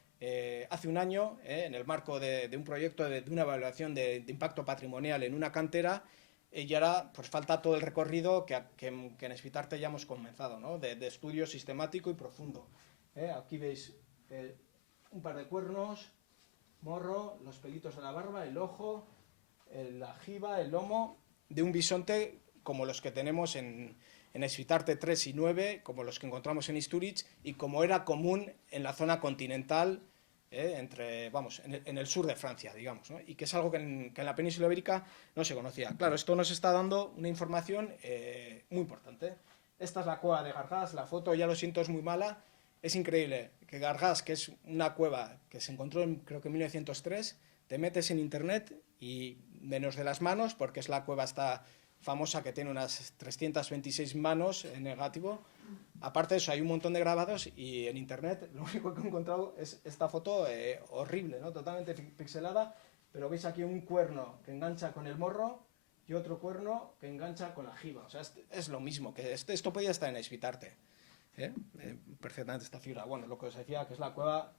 hace un año en el marco de un proyecto de una evaluación de impacto patrimonial en una cantera, y ahora pues falta todo el recorrido que en Esvitarte ya hemos comenzado, ¿no? de estudio sistemático y profundo. Aquí veis un par de cuernos, morro, los pelitos de la barba, el ojo, la jiba, el lomo de un bisonte como los que tenemos en Esvitarte 3 y 9, como los que encontramos en Isturiz, y como era común en la zona continental, en el sur de Francia, digamos, ¿no? Y que es algo que en la península ibérica no se conocía. Claro, esto nos está dando una información muy importante. Esta es la cueva de Gargás, la foto, ya lo siento, es muy mala. Es increíble que Gargás, que es una cueva que se encontró creo que en 1903, te metes en internet y menos de las manos, porque es la cueva esta famosa que tiene unas 326 manos en negativo. Aparte de eso, hay un montón de grabados, y en internet lo único que he encontrado es esta foto horrible, ¿no? Totalmente pixelada, pero veis aquí un cuerno que engancha con el morro y otro cuerno que engancha con la jiba. O sea, es lo mismo, que esto podía estar en Esvitarte. Perfectamente esta figura. Bueno, lo que os decía, que es la cueva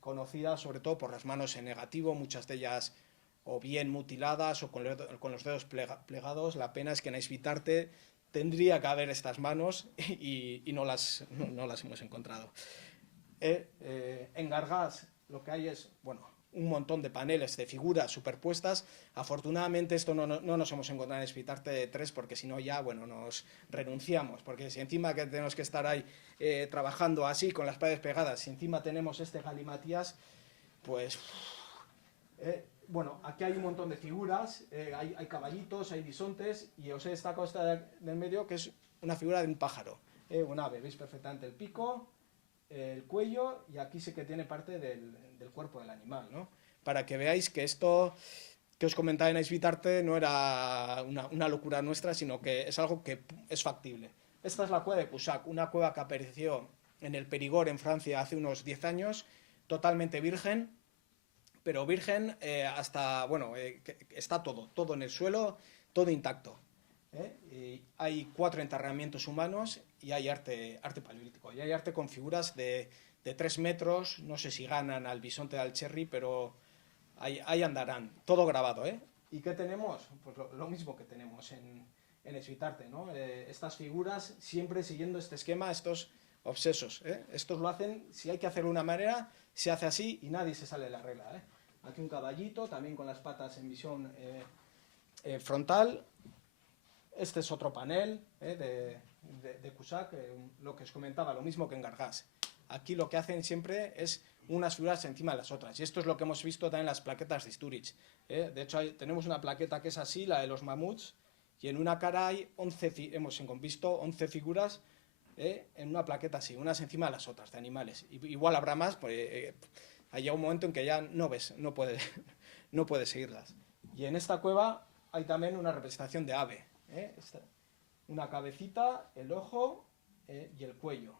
conocida sobre todo por las manos en negativo, muchas de ellas o bien mutiladas o con los dedos plegados. La pena es que en Esvitarte tendría que haber estas manos y no las hemos encontrado. En Gargás lo que hay es, bueno, un montón de paneles de figuras superpuestas. Afortunadamente esto no nos hemos encontrado en Espitarte 3 porque si no ya, bueno, nos renunciamos, porque si encima que tenemos que estar ahí trabajando así con las paredes pegadas, si encima tenemos este galimatías, pues bueno, aquí hay un montón de figuras, hay caballitos, hay bisontes, y os he destacado esta del medio, que es una figura de un pájaro, un ave. Veis perfectamente el pico, el cuello, y aquí sí que tiene parte del cuerpo del animal, ¿no? Para que veáis que esto que os comentaba en Espitarte no era una locura nuestra, sino que es algo que es factible. Esta es la cueva de Cusac, una cueva que apareció en el Périgord, en Francia, hace unos 10 años, totalmente virgen, pero virgen hasta, bueno, está todo en el suelo, todo intacto. Y hay 4 enterramientos humanos y hay arte paleolítico. Y hay arte con figuras de 3 metros, no sé si ganan al bisonte de Alcherri, pero ahí andarán, todo grabado. ¿Y qué tenemos? Pues lo mismo que tenemos en Espitarte, ¿no? Estas figuras siempre siguiendo este esquema, estos obsesos. Estos lo hacen, si hay que hacerlo de una manera, se hace así y nadie se sale de la regla. Aquí un caballito, también con las patas en visión frontal. Este es otro panel de Cusac, lo que os comentaba, lo mismo que en Gargás. Aquí lo que hacen siempre es unas figuras encima de las otras. Y esto es lo que hemos visto también en las plaquetas de Istúriz. De hecho, tenemos una plaqueta que es así, la de los mamuts, y en una cara hay 11, hemos visto 11 figuras en una plaqueta así, unas encima de las otras, de animales. Igual habrá más, pues hay un momento en que ya no puedes seguirlas. Y en esta cueva hay también una representación de ave. Una cabecita, el ojo y el cuello.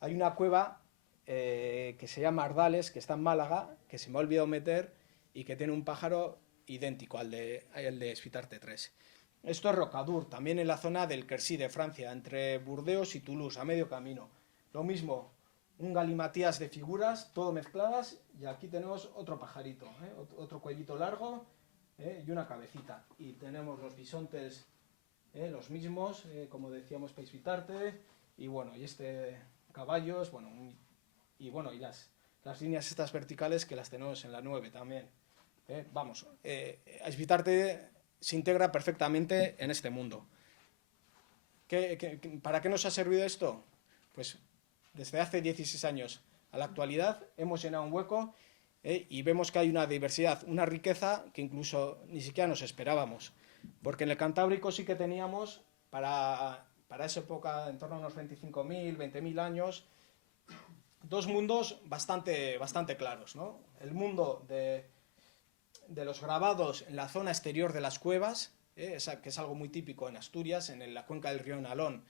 Hay una cueva que se llama Ardales, que está en Málaga, que se me ha olvidado meter y que tiene un pájaro idéntico al de Espitarte 3. Esto es Rocadur, también en la zona del Quercy de Francia, entre Burdeos y Toulouse, a medio camino. Lo mismo, un galimatías de figuras, todo mezcladas, y aquí tenemos otro pajarito, otro cuellito largo y una cabecita. Y tenemos los bisontes, los mismos, como decíamos, para Espitarte, y bueno, y este caballos, bueno, y las líneas estas verticales que las tenemos en la 9 también. Vamos, Espitarte se integra perfectamente en este mundo. ¿Para qué nos ha servido esto? Pues desde hace 16 años a la actualidad hemos llenado un hueco y vemos que hay una diversidad, una riqueza que incluso ni siquiera nos esperábamos. Porque en el Cantábrico sí que teníamos, para esa época, en torno a unos 25.000, 20.000 años, dos mundos bastante claros, ¿no? El mundo de los grabados en la zona exterior de las cuevas, que es algo muy típico en Asturias, en la cuenca del río Nalón.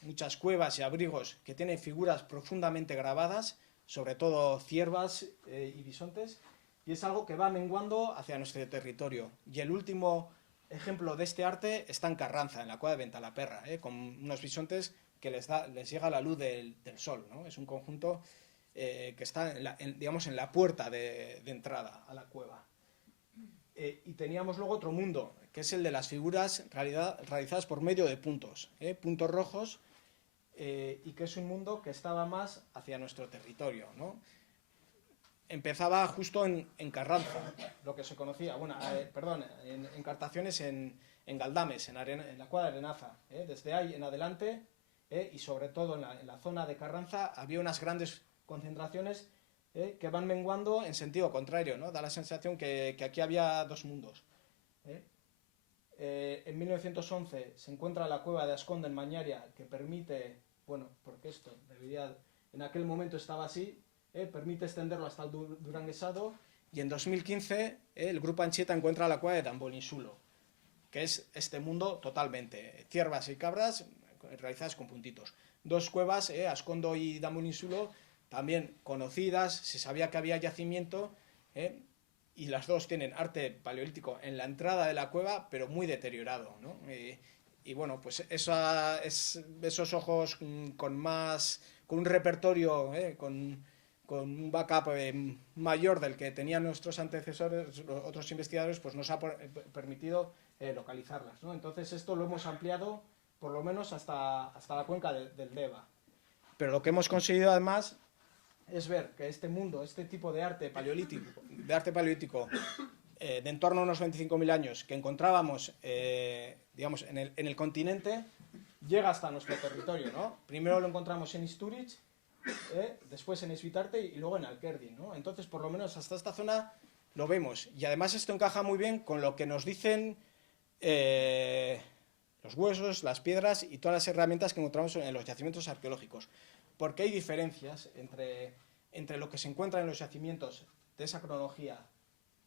Muchas cuevas y abrigos que tienen figuras profundamente grabadas, sobre todo ciervas y bisontes, y es algo que va menguando hacia nuestro territorio. Y el último ejemplo de este arte está en Carranza, en la cueva de Ventalaperra, con unos bisontes que les llega la luz del sol, ¿no? Es un conjunto que está en la puerta de entrada a la cueva. Y teníamos luego otro mundo, que es el de las figuras realizadas por medio de puntos, puntos rojos, y que es un mundo que estaba más hacia nuestro territorio, ¿no? Empezaba justo en Carranza, lo que se conocía, en Cartaciones, en Galdames, en la cueva de Arenaza. Desde ahí en adelante, y sobre todo en la zona de Carranza, había unas grandes concentraciones que van menguando en sentido contrario, ¿no? Da la sensación que aquí había dos mundos. En 1911 se encuentra la cueva de Asconda en Mañaria, que permite, porque esto en aquel momento estaba así, permite extenderlo hasta el Duranguesado, y en 2015 el Grupo Anchieta encuentra la cueva de Dambolinsulo, que es este mundo totalmente, ciervas y cabras realizadas con puntitos. Dos cuevas, Ascondo y Dambolinsulo, también conocidas, se sabía que había yacimiento, y las dos tienen arte paleolítico en la entrada de la cueva, pero muy deteriorado, ¿no? Y bueno, pues esos ojos con un repertorio, con un backup mayor del que tenían nuestros antecesores, otros investigadores, pues nos ha permitido localizarlas, ¿no? Entonces esto lo hemos ampliado por lo menos hasta la cuenca del Deva. Pero lo que hemos conseguido además es ver que este mundo, este tipo de arte paleolítico de en torno a unos 25.000 años que encontrábamos digamos, en el continente, llega hasta nuestro territorio, ¿no? Primero lo encontramos en Istúriz, después en Esvitarte y luego en Alkerdin, ¿no? Entonces, por lo menos hasta esta zona lo vemos. Y además esto encaja muy bien con lo que nos dicen los huesos, las piedras y todas las herramientas que encontramos en los yacimientos arqueológicos. Porque hay diferencias entre lo que se encuentra en los yacimientos de esa cronología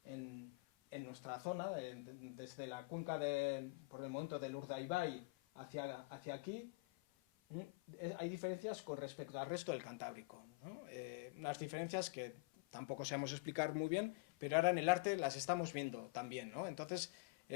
en nuestra zona, desde la cuenca por el momento del Urdaibai hacia aquí. Hay diferencias con respecto al resto del Cantábrico, ¿no? Unas diferencias que tampoco sabemos explicar muy bien, pero ahora en el arte las estamos viendo también, ¿no? Entonces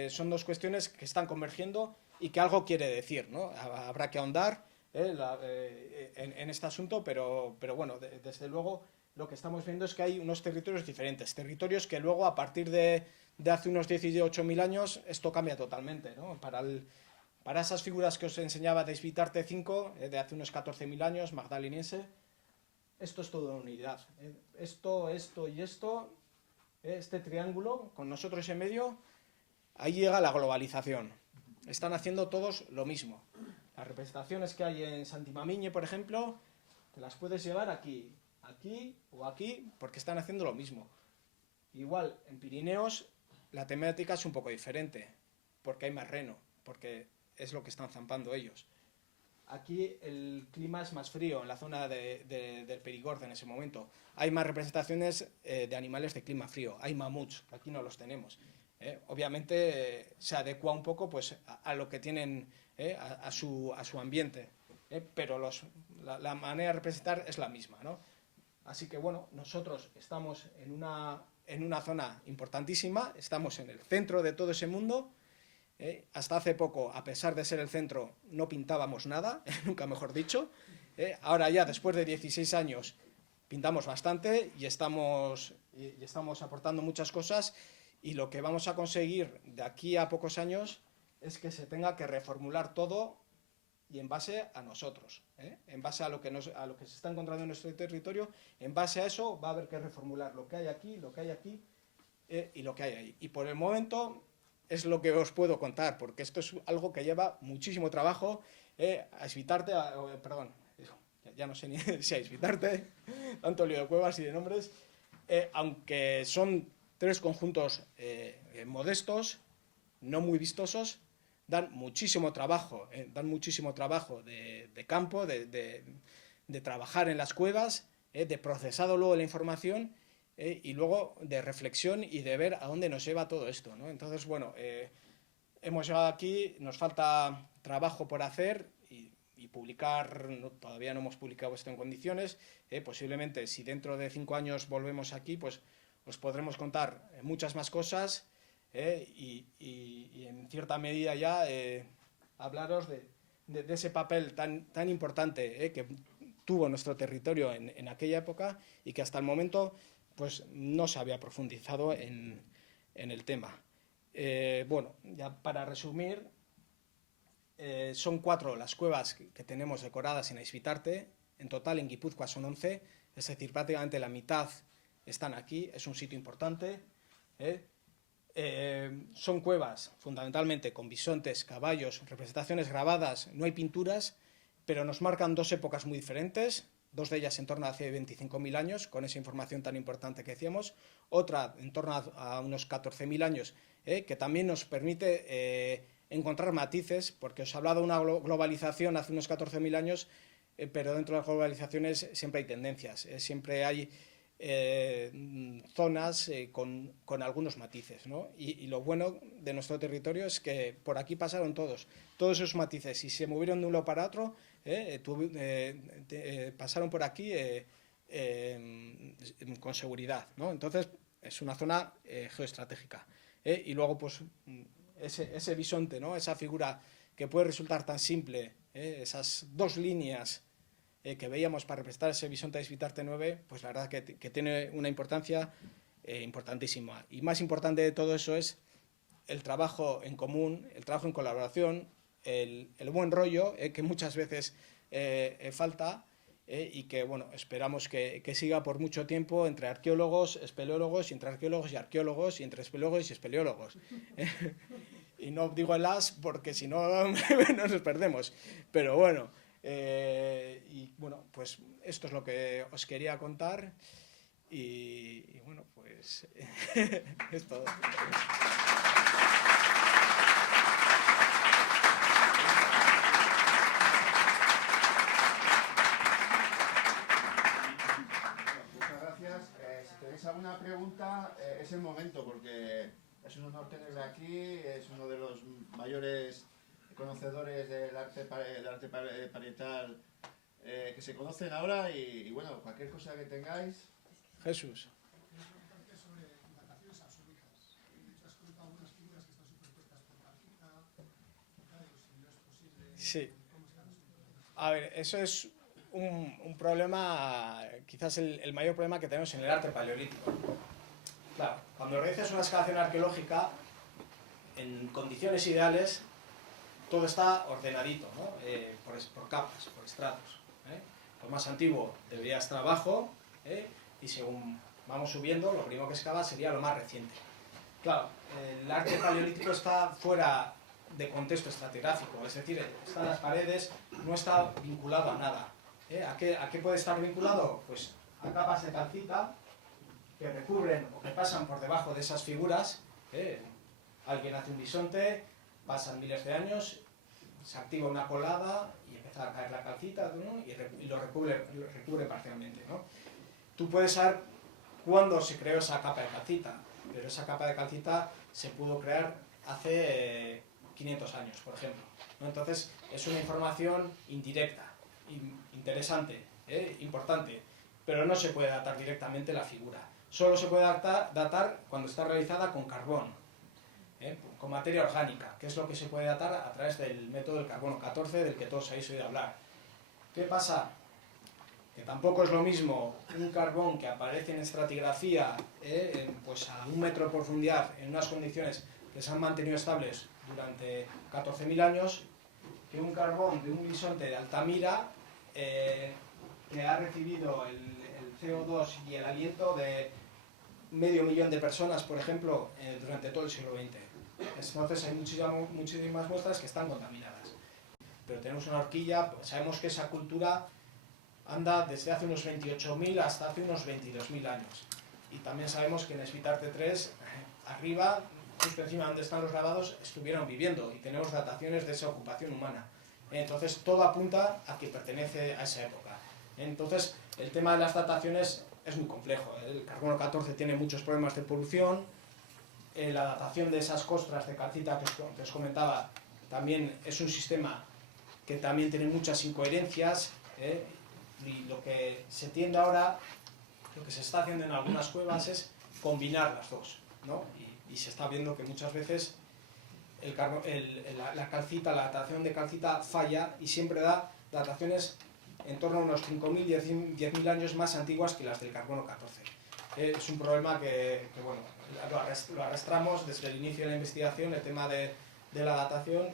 son dos cuestiones que están convergiendo y que algo quiere decir, ¿no? Habrá que ahondar en este asunto, pero bueno, desde luego lo que estamos viendo es que hay unos territorios diferentes, territorios que luego a partir de hace unos 18.000 años esto cambia totalmente, ¿no? Para esas figuras que os enseñaba de Esvitarte 5, de hace unos 14.000 años, magdaleniense, esto es toda unidad. Esto y esto, este triángulo, con nosotros en medio, ahí llega la globalización. Están haciendo todos lo mismo. Las representaciones que hay en Santimamiñe, por ejemplo, te las puedes llevar aquí o aquí, porque están haciendo lo mismo. Igual, en Pirineos, la temática es un poco diferente, porque hay más reno, porque es lo que están zampando ellos. Aquí el clima es más frío, en la zona del Perigord en ese momento. Hay más representaciones de animales de clima frío. Hay mamuts, que aquí no los tenemos. Obviamente se adecua un poco pues, a lo que tienen, a su ambiente. Pero la manera de representar es la misma, ¿no? Así que bueno, nosotros estamos en una zona importantísima, estamos en el centro de todo ese mundo. Hasta hace poco, a pesar de ser el centro, no pintábamos nada, nunca mejor dicho. Ahora ya, después de 16 años, pintamos bastante y estamos aportando muchas cosas, y lo que vamos a conseguir de aquí a pocos años es que se tenga que reformular todo y en base a nosotros, en base a lo que se está encontrando en nuestro territorio. En base a eso va a haber que reformular lo que hay aquí, lo que hay aquí y lo que hay ahí. Y por el momento es lo que os puedo contar, porque esto es algo que lleva muchísimo trabajo. A Esvitarte, perdón, ya no sé ni si a Esvitarte, tanto lío de cuevas y de nombres, aunque son 3 conjuntos modestos, no muy vistosos, dan muchísimo trabajo de campo, de trabajar en las cuevas, de procesado luego la información, y luego de reflexión y de ver a dónde nos lleva todo esto, ¿no? Entonces, bueno, hemos llegado aquí, nos falta trabajo por hacer y publicar. Todavía no hemos publicado esto en condiciones. Posiblemente, si dentro de 5 años volvemos aquí, pues os podremos contar muchas más cosas, y en cierta medida ya hablaros de ese papel tan importante que tuvo nuestro territorio en aquella época y que hasta el momento pues no se había profundizado en el tema. Bueno, ya para resumir, son 4 las cuevas que tenemos decoradas en Esvitarte. En total en Guipúzcoa son 11, es decir, prácticamente la mitad están aquí. Es un sitio importante. Son cuevas fundamentalmente con bisontes, caballos, representaciones grabadas. No hay pinturas, pero nos marcan 2 épocas muy diferentes. 2 de ellas en torno a hace 25.000 años, con esa información tan importante que decíamos. Otra en torno a unos 14.000 años, que también nos permite encontrar matices, porque os he hablado de una globalización hace unos 14.000 años, pero dentro de las globalizaciones siempre hay tendencias, siempre hay zonas con algunos matices, ¿no? Y lo bueno de nuestro territorio es que por aquí pasaron todos esos matices, y se movieron de un lado para otro. Pasaron por aquí con seguridad, ¿no? Entonces es una zona geoestratégica. Y luego pues ese bisonte, ¿no? Esa figura que puede resultar tan simple, esas 2 líneas que veíamos para representar ese bisonte de Esvitarte 9, pues la verdad que tiene una importancia importantísima. Y más importante de todo eso es el trabajo en común, el trabajo en colaboración, el buen rollo, que muchas veces falta, y que bueno, esperamos que siga por mucho tiempo entre arqueólogos, espeleólogos, y entre arqueólogos y arqueólogos, y entre espeleólogos y espeleólogos. Y no digo el as porque si no nos perdemos. Pero bueno, y bueno, pues esto es lo que os quería contar. Y bueno, pues es todo. Muchas gracias. Si tenéis alguna pregunta, es el momento, porque es un honor tenerle aquí, es uno de los mayores conocedores del arte parietal que se conocen ahora, y bueno, cualquier cosa que tengáis. Jesús. Sí. A ver, eso es un problema, quizás el mayor problema que tenemos en el arte paleolítico. Claro, cuando realizas una excavación arqueológica, en condiciones ideales, todo está ordenadito, ¿no? Por capas, por estratos. Lo más antiguo debería estar abajo, y según vamos subiendo, lo primero que excava sería lo más reciente. Claro, el arte paleolítico está fuera de contexto estratigráfico, es decir, está en las paredes, no está vinculado a nada. ¿A qué puede estar vinculado? Pues a capas de calcita que recubren o que pasan por debajo de esas figuras. Alguien hace un bisonte, pasan miles de años, se activa una colada y empieza a caer la calcita, ¿no? y lo recubre parcialmente, ¿no? Tú puedes saber cuándo se creó esa capa de calcita, pero esa capa de calcita se pudo crear hace 500 años, por ejemplo, ¿no? Entonces es una información indirecta, interesante, importante, pero no se puede datar directamente la figura. Solo se puede datar cuando está realizada con carbón, con materia orgánica, que es lo que se puede datar a través del método del carbono 14, del que todos habéis oído hablar. ¿Qué pasa? Que tampoco es lo mismo un carbón que aparece en estratigrafía, pues a 1 metro de profundidad, en unas condiciones que se han mantenido estables durante 14.000 años, que un carbón de un bisonte de Altamira, que ha recibido el CO2 y el aliento de 500.000 de personas, por ejemplo, durante todo el siglo XX. Entonces hay muchísimas muestras que están contaminadas. Pero tenemos una horquilla, sabemos que esa cultura anda desde hace unos 28.000 hasta hace unos 22.000 años. Y también sabemos que en Esvitarte 3, arriba, justo encima donde están los grabados, estuvieron viviendo y tenemos dataciones de esa ocupación humana. Entonces todo apunta a que pertenece a esa época. Entonces el tema de las dataciones es muy complejo. El carbono 14 tiene muchos problemas de polución. La datación de esas costras de calcita que os comentaba también es un sistema que también tiene muchas incoherencias, y lo que se tiende ahora, lo que se está haciendo en algunas cuevas es combinar las dos, ¿no? Y se está viendo que muchas veces la calcita, la datación de calcita falla y siempre da dataciones en torno a unos 5.000, 10.000 años más antiguas que las del carbono 14. Es un problema que bueno, lo arrastramos desde el inicio de la investigación, el tema de la datación,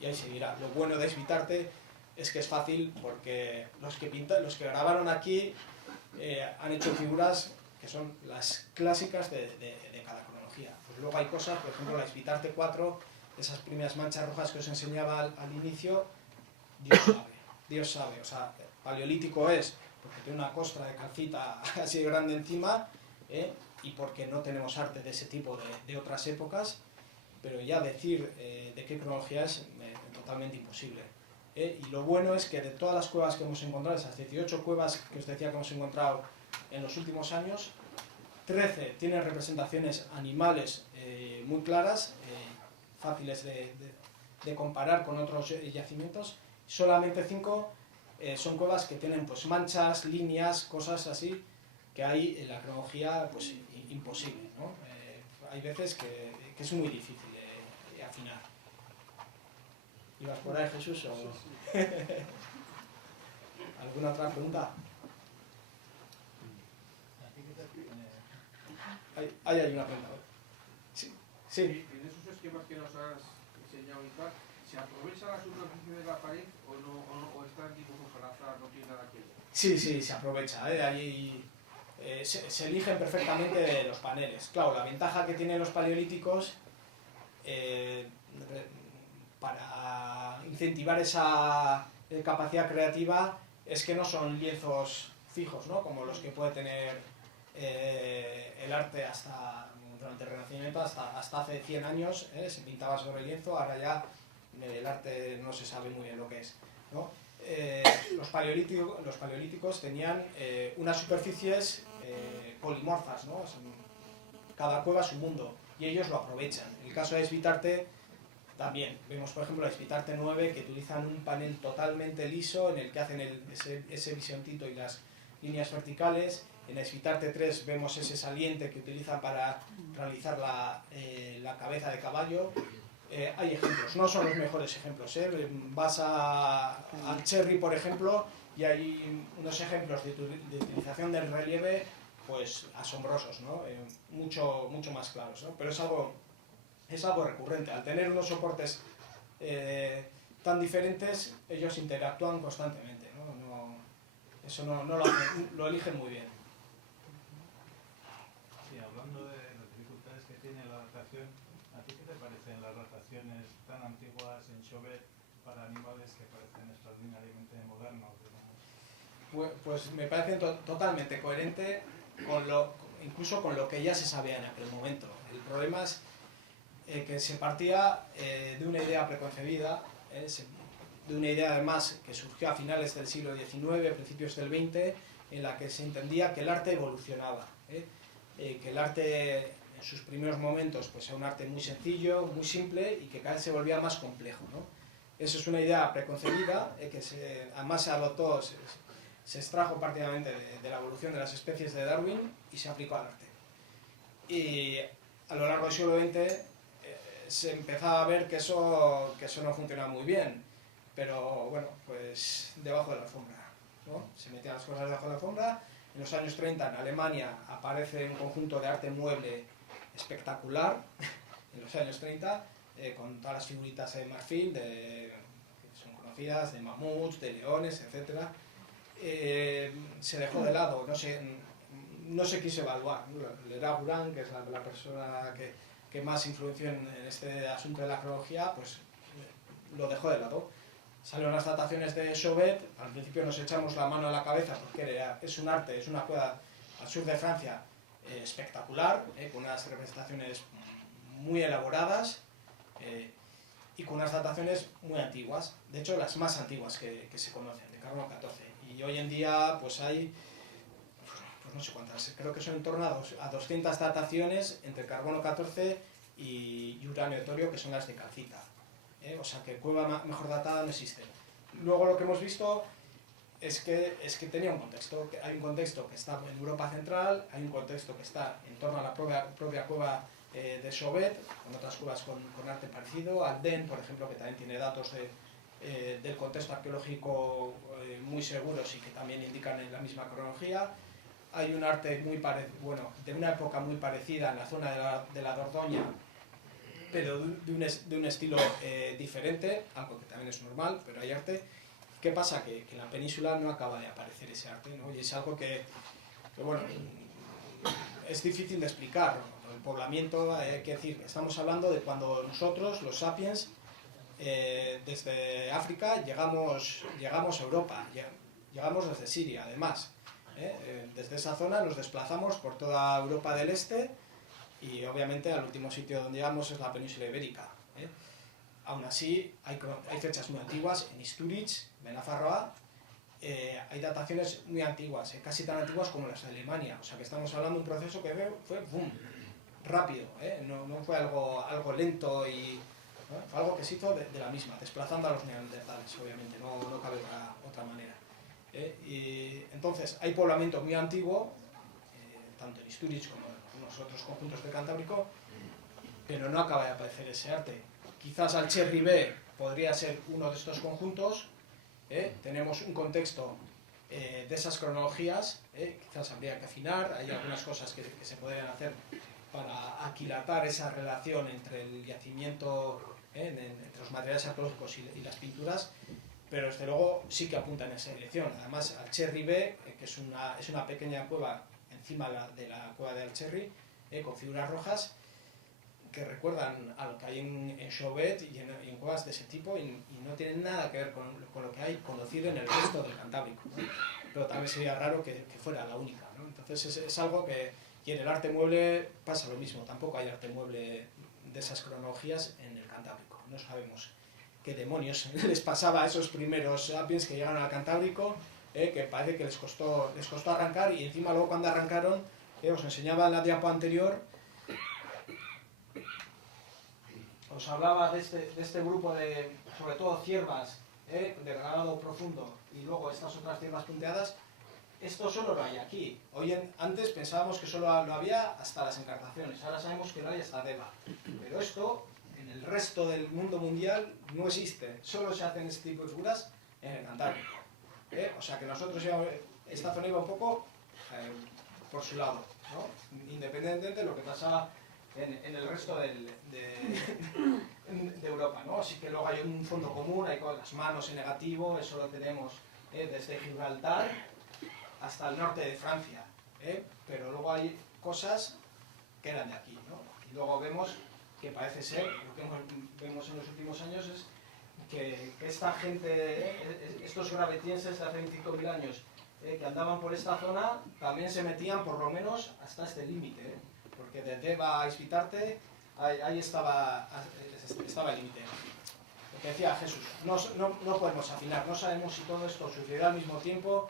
y ahí seguirá. Lo bueno de Esvitarte es que es fácil porque los que grabaron aquí han hecho figuras que son las clásicas de cada cronología. Pues luego hay cosas, por ejemplo la Esvitarte 4, esas primeras manchas rojas que os enseñaba al inicio, Dios sabe, o sea, paleolítico es porque tiene una costra de calcita así de grande encima, y porque no tenemos arte de ese tipo de otras épocas, pero ya decir de qué cronología es totalmente imposible. Y lo bueno es que de todas las cuevas que hemos encontrado, esas 18 cuevas que os decía que hemos encontrado en los últimos años, 13 tienen representaciones animales muy claras, fáciles de comparar con otros yacimientos. Solamente 5 son cuevas que tienen pues manchas, líneas, cosas así, que hay en la cronología pues imposible, ¿no? Hay veces que es muy difícil afinar. ¿Ibas por ahí, Jesús? O... ¿Alguna otra pregunta? Ahí hay una pregunta. Sí. En esos esquemas que nos has enseñado y tal, ¿se aprovecha la superficie de la pared o están dibujos al azar, no tiene nada que ver? Sí, se aprovecha. Ahí se eligen perfectamente los paneles. Claro, la ventaja que tienen los paleolíticos para incentivar esa capacidad creativa es que no son lienzos fijos, ¿no? Como los que puede tener el arte durante el Renacimiento, hasta hace 100 años, se pintaba sobre el lienzo, ahora ya el arte no se sabe muy bien lo que es, ¿no? Los paleolíticos tenían unas superficies polimorfas, ¿no? Cada cueva es un mundo y ellos lo aprovechan. En el caso de Esvitarte también vemos, por ejemplo, a Esvitarte 9 que utilizan un panel totalmente liso en el que hacen ese bisontito y las líneas verticales. En Esvitarte 3 vemos ese saliente que utilizan para realizar la cabeza de caballo. Hay ejemplos, no son los mejores ejemplos, vas al Cherry, por ejemplo, y hay unos ejemplos de utilización del relieve pues asombrosos, ¿no? Mucho más claros, ¿no? Pero es algo recurrente. Al tener unos soportes tan diferentes, ellos interactúan constantemente, ¿no? Eso no lo eligen muy bien. Sí, hablando de las dificultades que tiene la datación, ¿a ti qué te parecen las dataciones tan antiguas en Chauvet para animales que parecen extraordinariamente modernos? Pues me parecen totalmente coherente incluso con lo que ya se sabía en aquel momento. El problema es que se partía de una idea preconcebida, de una idea además que surgió a finales del siglo XIX, principios del XX, en la que se entendía que el arte evolucionaba, que el arte en sus primeros momentos pues era un arte muy sencillo, muy simple y que cada vez se volvía más complejo, ¿no? Eso es una idea preconcebida que además se adoptó, se extrajo prácticamente de la evolución de las especies de Darwin y se aplicó al arte. Y a lo largo del siglo XX se empezaba a ver que eso no funcionaba muy bien, pero bueno, pues debajo de la alfombra, ¿no? Se metían las cosas debajo de la alfombra. En los años 30 en Alemania aparece un conjunto de arte mueble espectacular, en los años 30, con todas las figuritas de marfil, que son conocidas, de mamuts, de leones, etc. Se dejó de lado, no se quiso evaluar. Lerard Gourhan, que es la persona que más influenció en este asunto de la arqueología, pues lo dejó de lado. Salieron las dataciones de Chauvet, al principio nos echamos la mano a la cabeza porque es un arte, es una cueva al sur de Francia espectacular, con unas representaciones muy elaboradas y con unas dataciones muy antiguas, de hecho las más antiguas que se conocen, de carbono 14. Y hoy en día pues hay, pues no sé cuántas, creo que son en torno a 200 dataciones entre carbono 14 y uranio torio, que son las de calcita. O sea que cueva mejor datada no existe. Luego lo que hemos visto es que tenía un contexto, que hay un contexto que está en Europa Central, hay un contexto que está en torno a la propia cueva de Chauvet, con otras cuevas con arte parecido, Alden, por ejemplo, que también tiene datos del contexto arqueológico muy seguros y que también indican en la misma cronología. Hay un arte de una época muy parecida en la zona de la Dordoña, pero de un estilo diferente, algo que también es normal, pero hay arte. ¿Qué pasa? Que en la península no acaba de aparecer ese arte, ¿no? Y es algo que bueno, es difícil de explicar, ¿no? El poblamiento, quiero decir, estamos hablando de cuando nosotros, los sapiens, desde África llegamos a Europa, llegamos desde Siria, además. Desde esa zona nos desplazamos por toda Europa del Este y obviamente al último sitio donde llegamos es la península ibérica. Aún así, hay fechas muy antiguas, en Istúriz, Benafarroa, hay dataciones muy antiguas, casi tan antiguas como las de Alemania, o sea que estamos hablando de un proceso que fue boom, rápido, no fue algo lento, ¿no? Fue algo que se hizo de la misma, desplazando a los neandertales, obviamente, no cabe otra manera. Y entonces, hay poblamiento muy antiguo, tanto en Istúriz como en los otros conjuntos del Cantábrico, pero no acaba de aparecer ese arte. Quizás Alcherri B podría ser uno de estos conjuntos. Tenemos un contexto de esas cronologías, quizás habría que afinar, hay algunas cosas que se podrían hacer para aquilatar esa relación entre el yacimiento, entre los materiales arqueológicos y las pinturas, pero desde luego sí que apunta en esa dirección. Además, Alcherri B, que es una pequeña cueva encima de la cueva de Alcherri, con figuras rojas, que recuerdan a lo que hay en Chauvet y en cuevas de ese tipo, y no tienen nada que ver con lo que hay conocido en el resto del Cantábrico, ¿no? Pero también sería raro que fuera la única, ¿no? Entonces es algo que, y en el arte mueble pasa lo mismo, tampoco hay arte mueble de esas cronologías en el Cantábrico. No sabemos qué demonios les pasaba a esos primeros sapiens que llegaron al Cantábrico, que parece que les costó arrancar, y encima luego cuando arrancaron, os enseñaba en la diapo anterior, os hablaba de este grupo de, sobre todo ciervas, de grabado profundo, y luego estas otras ciervas punteadas. Esto solo lo hay aquí. Antes pensábamos que solo lo había hasta las Encartaciones, ahora sabemos que lo hay hasta Deva. Pero esto, en el resto del mundo mundial, no existe. Solo se hacen este tipo de figuras en el Cantábrico. O sea que nosotros esta zona iba un poco por su lado, ¿no? Independientemente de lo que pasaba en el resto de Europa, ¿no? Así que luego hay un fondo común, hay con las manos en negativo, eso lo tenemos desde Gibraltar hasta el norte de Francia, pero luego hay cosas que eran de aquí, ¿no? Y luego vemos que parece ser, lo que vemos en los últimos años es que esta gente, estos gravetienses de hace 25.000 años, que andaban por esta zona, también se metían por lo menos hasta este límite, porque de Deva a Ispitarte, ahí estaba el límite. Lo que decía Jesús, no podemos afinar, no sabemos si todo esto sucederá al mismo tiempo,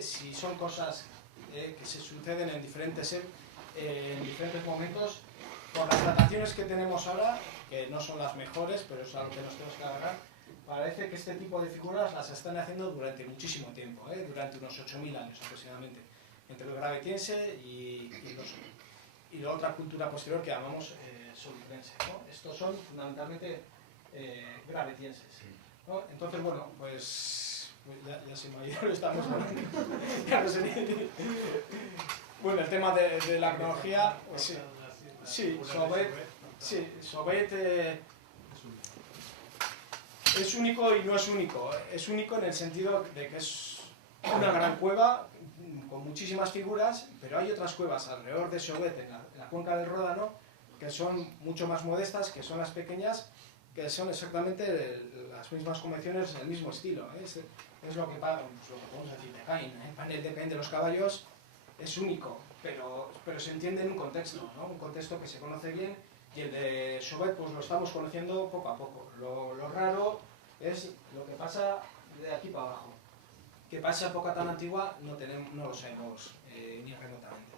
si son cosas que se suceden en diferentes momentos. Por las dataciones que tenemos ahora, que no son las mejores, pero es algo que nos tenemos que agarrar, parece que este tipo de figuras las están haciendo durante muchísimo tiempo, durante unos 8.000 años aproximadamente, entre el gravetiense y la otra cultura posterior que llamamos solutense, ¿no? Estos son fundamentalmente gravetienses, ¿no? Entonces, bueno, pues ya se me ha ido, estamos hablando. Ya no sé ni... Bueno, el tema de la cronología, pues sí, Chauvet es único y no es único. Es único en el sentido de que es una gran cueva con muchísimas figuras, pero hay otras cuevas alrededor de Chauvet, en la cuenca del Ródano, que son mucho más modestas, que son las pequeñas, que son exactamente las mismas convenciones, el mismo estilo. Es lo que podemos decir de Caín. El panel de Caín de los caballos es único, pero se entiende en un contexto, ¿no? Un contexto que se conoce bien, y el de Chauvet pues lo estamos conociendo poco a poco. Lo raro es lo que pasa de aquí para abajo. Que pasa época tan antigua no lo sabemos ni remotamente.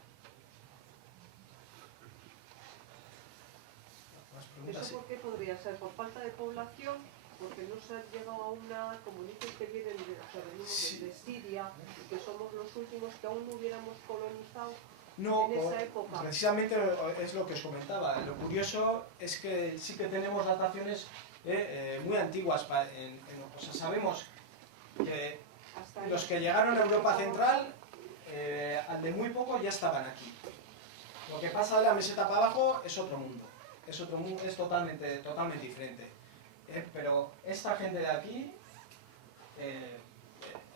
¿Eso por qué podría ser? ¿Por falta de población? Porque no se han llegado a una, como dicen que vienen de Siria, y que somos los últimos que aún no hubiéramos colonizado en esa época. Precisamente es lo que os comentaba. Lo curioso es que sí que tenemos dataciones muy antiguas. O sea, sabemos que los que llegaron a Europa Central, al de muy poco ya estaban aquí. Lo que pasa de la meseta para abajo es otro mundo. Es totalmente diferente. Pero esta gente de aquí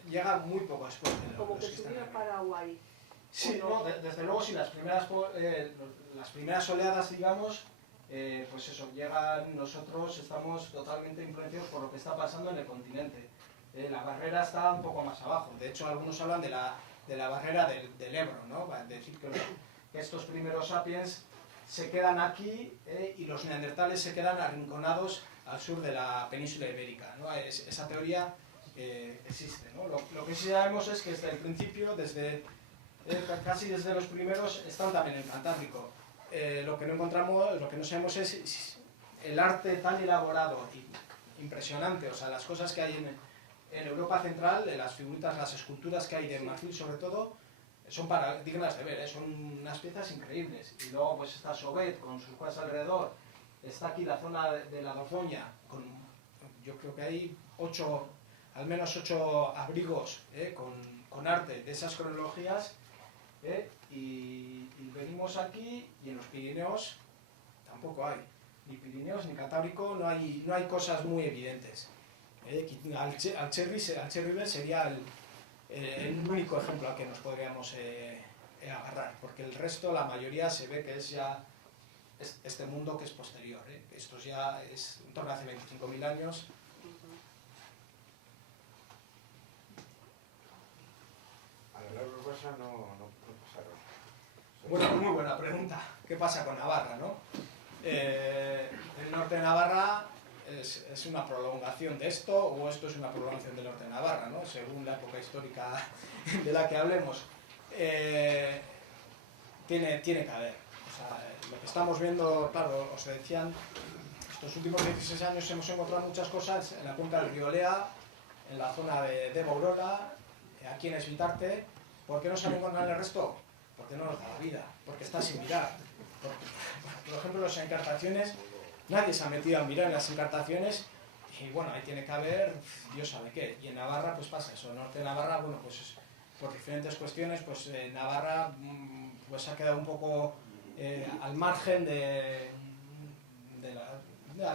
llega muy poco después de como que subiera a Paraguay. Sí, no, desde luego sí, las primeras oleadas, digamos, pues eso, llegan, nosotros estamos totalmente influenciados por lo que está pasando en el continente. La barrera está un poco más abajo. De hecho, algunos hablan de la barrera del Ebro, ¿no? Es decir, que estos primeros sapiens se quedan aquí y los neandertales se quedan arrinconados al sur de la península ibérica, ¿no? Esa teoría existe, ¿no? Lo que sí sabemos es que desde el principio, casi desde los primeros, están también en el Cantábrico. Lo que no sabemos es el arte tan elaborado y impresionante, o sea, las cosas que hay en Europa Central, las figuritas, las esculturas que hay de marfil sobre todo, son dignas de ver, son unas piezas increíbles. Y luego pues está Chauvet con sus cuevas alrededor, está aquí la zona de la Dordoña, yo creo que hay al menos 8 abrigos con arte de esas cronologías, y venimos aquí y en los Pirineos tampoco hay. Ni Pirineos ni Cantábrico no hay cosas muy evidentes. Alcherribe sería el único ejemplo al que nos podríamos agarrar, porque el resto, la mayoría, se ve que es ya este mundo que es posterior. Esto ya es en torno a hace 25.000 años. A la Urbasa no pasaron. Bueno, muy buena pregunta. ¿Qué pasa con Navarra, no? El norte de Navarra es una prolongación de esto, o esto es una prolongación del norte de Navarra, ¿no? Según la época histórica de la que hablemos. Tiene que haber. O sea, lo que estamos viendo, claro, os decían, estos últimos 16 años hemos encontrado muchas cosas en la cuenca del río Lea, en la zona de Bourola, aquí en Esvitarte. ¿Por qué no se han encontrado en el resto? Porque no nos da la vida, porque está sin mirar. Por ejemplo, las encartaciones, nadie se ha metido a mirar en las encartaciones y bueno, ahí tiene que haber, Dios sabe qué. Y en Navarra pues pasa eso, norte de Navarra, bueno, pues por diferentes cuestiones, pues Navarra pues ha quedado un poco al margen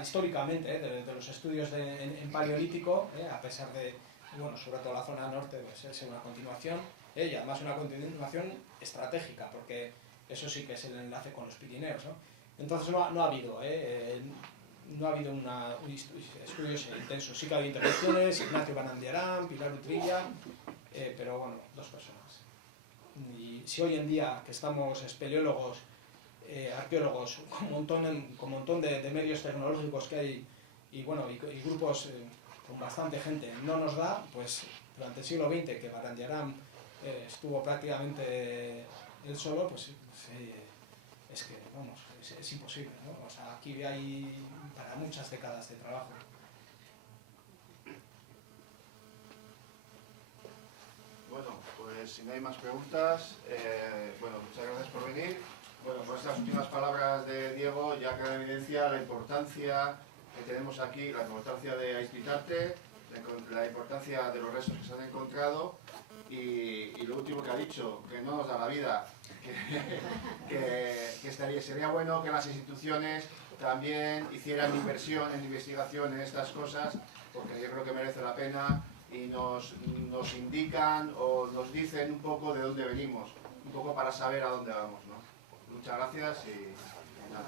históricamente de los estudios en paleolítico, a pesar de, bueno, sobre todo la zona norte pues es una continuación, y además una continuación estratégica, porque eso sí que es el enlace con los Pirineos, ¿no? Entonces no ha habido estudios intensos. Sí que ha habido intervenciones, Ignacio Banandiarán, Pilar Utrilla, pero bueno, 2 personas. Y si hoy en día que estamos espeleólogos, arqueólogos, con un montón de medios tecnológicos que hay y bueno, y grupos con bastante gente no nos da, pues durante el siglo XX que Banandiarán estuvo prácticamente él solo, pues es que, vamos, es imposible, ¿no? O sea, aquí hay para muchas décadas de trabajo. Bueno, pues si no hay más preguntas, bueno, muchas gracias por venir. Bueno, por estas últimas palabras de Diego ya queda en evidencia la importancia que tenemos aquí, la importancia de Aizpitarte, la importancia de los restos que se han encontrado y lo último que ha dicho, que no nos da la vida, que sería bueno que las instituciones también hicieran inversión en investigación en estas cosas, porque yo creo que merece la pena y nos indican o nos dicen un poco de dónde venimos, un poco para saber a dónde vamos, ¿no? Muchas gracias y nada.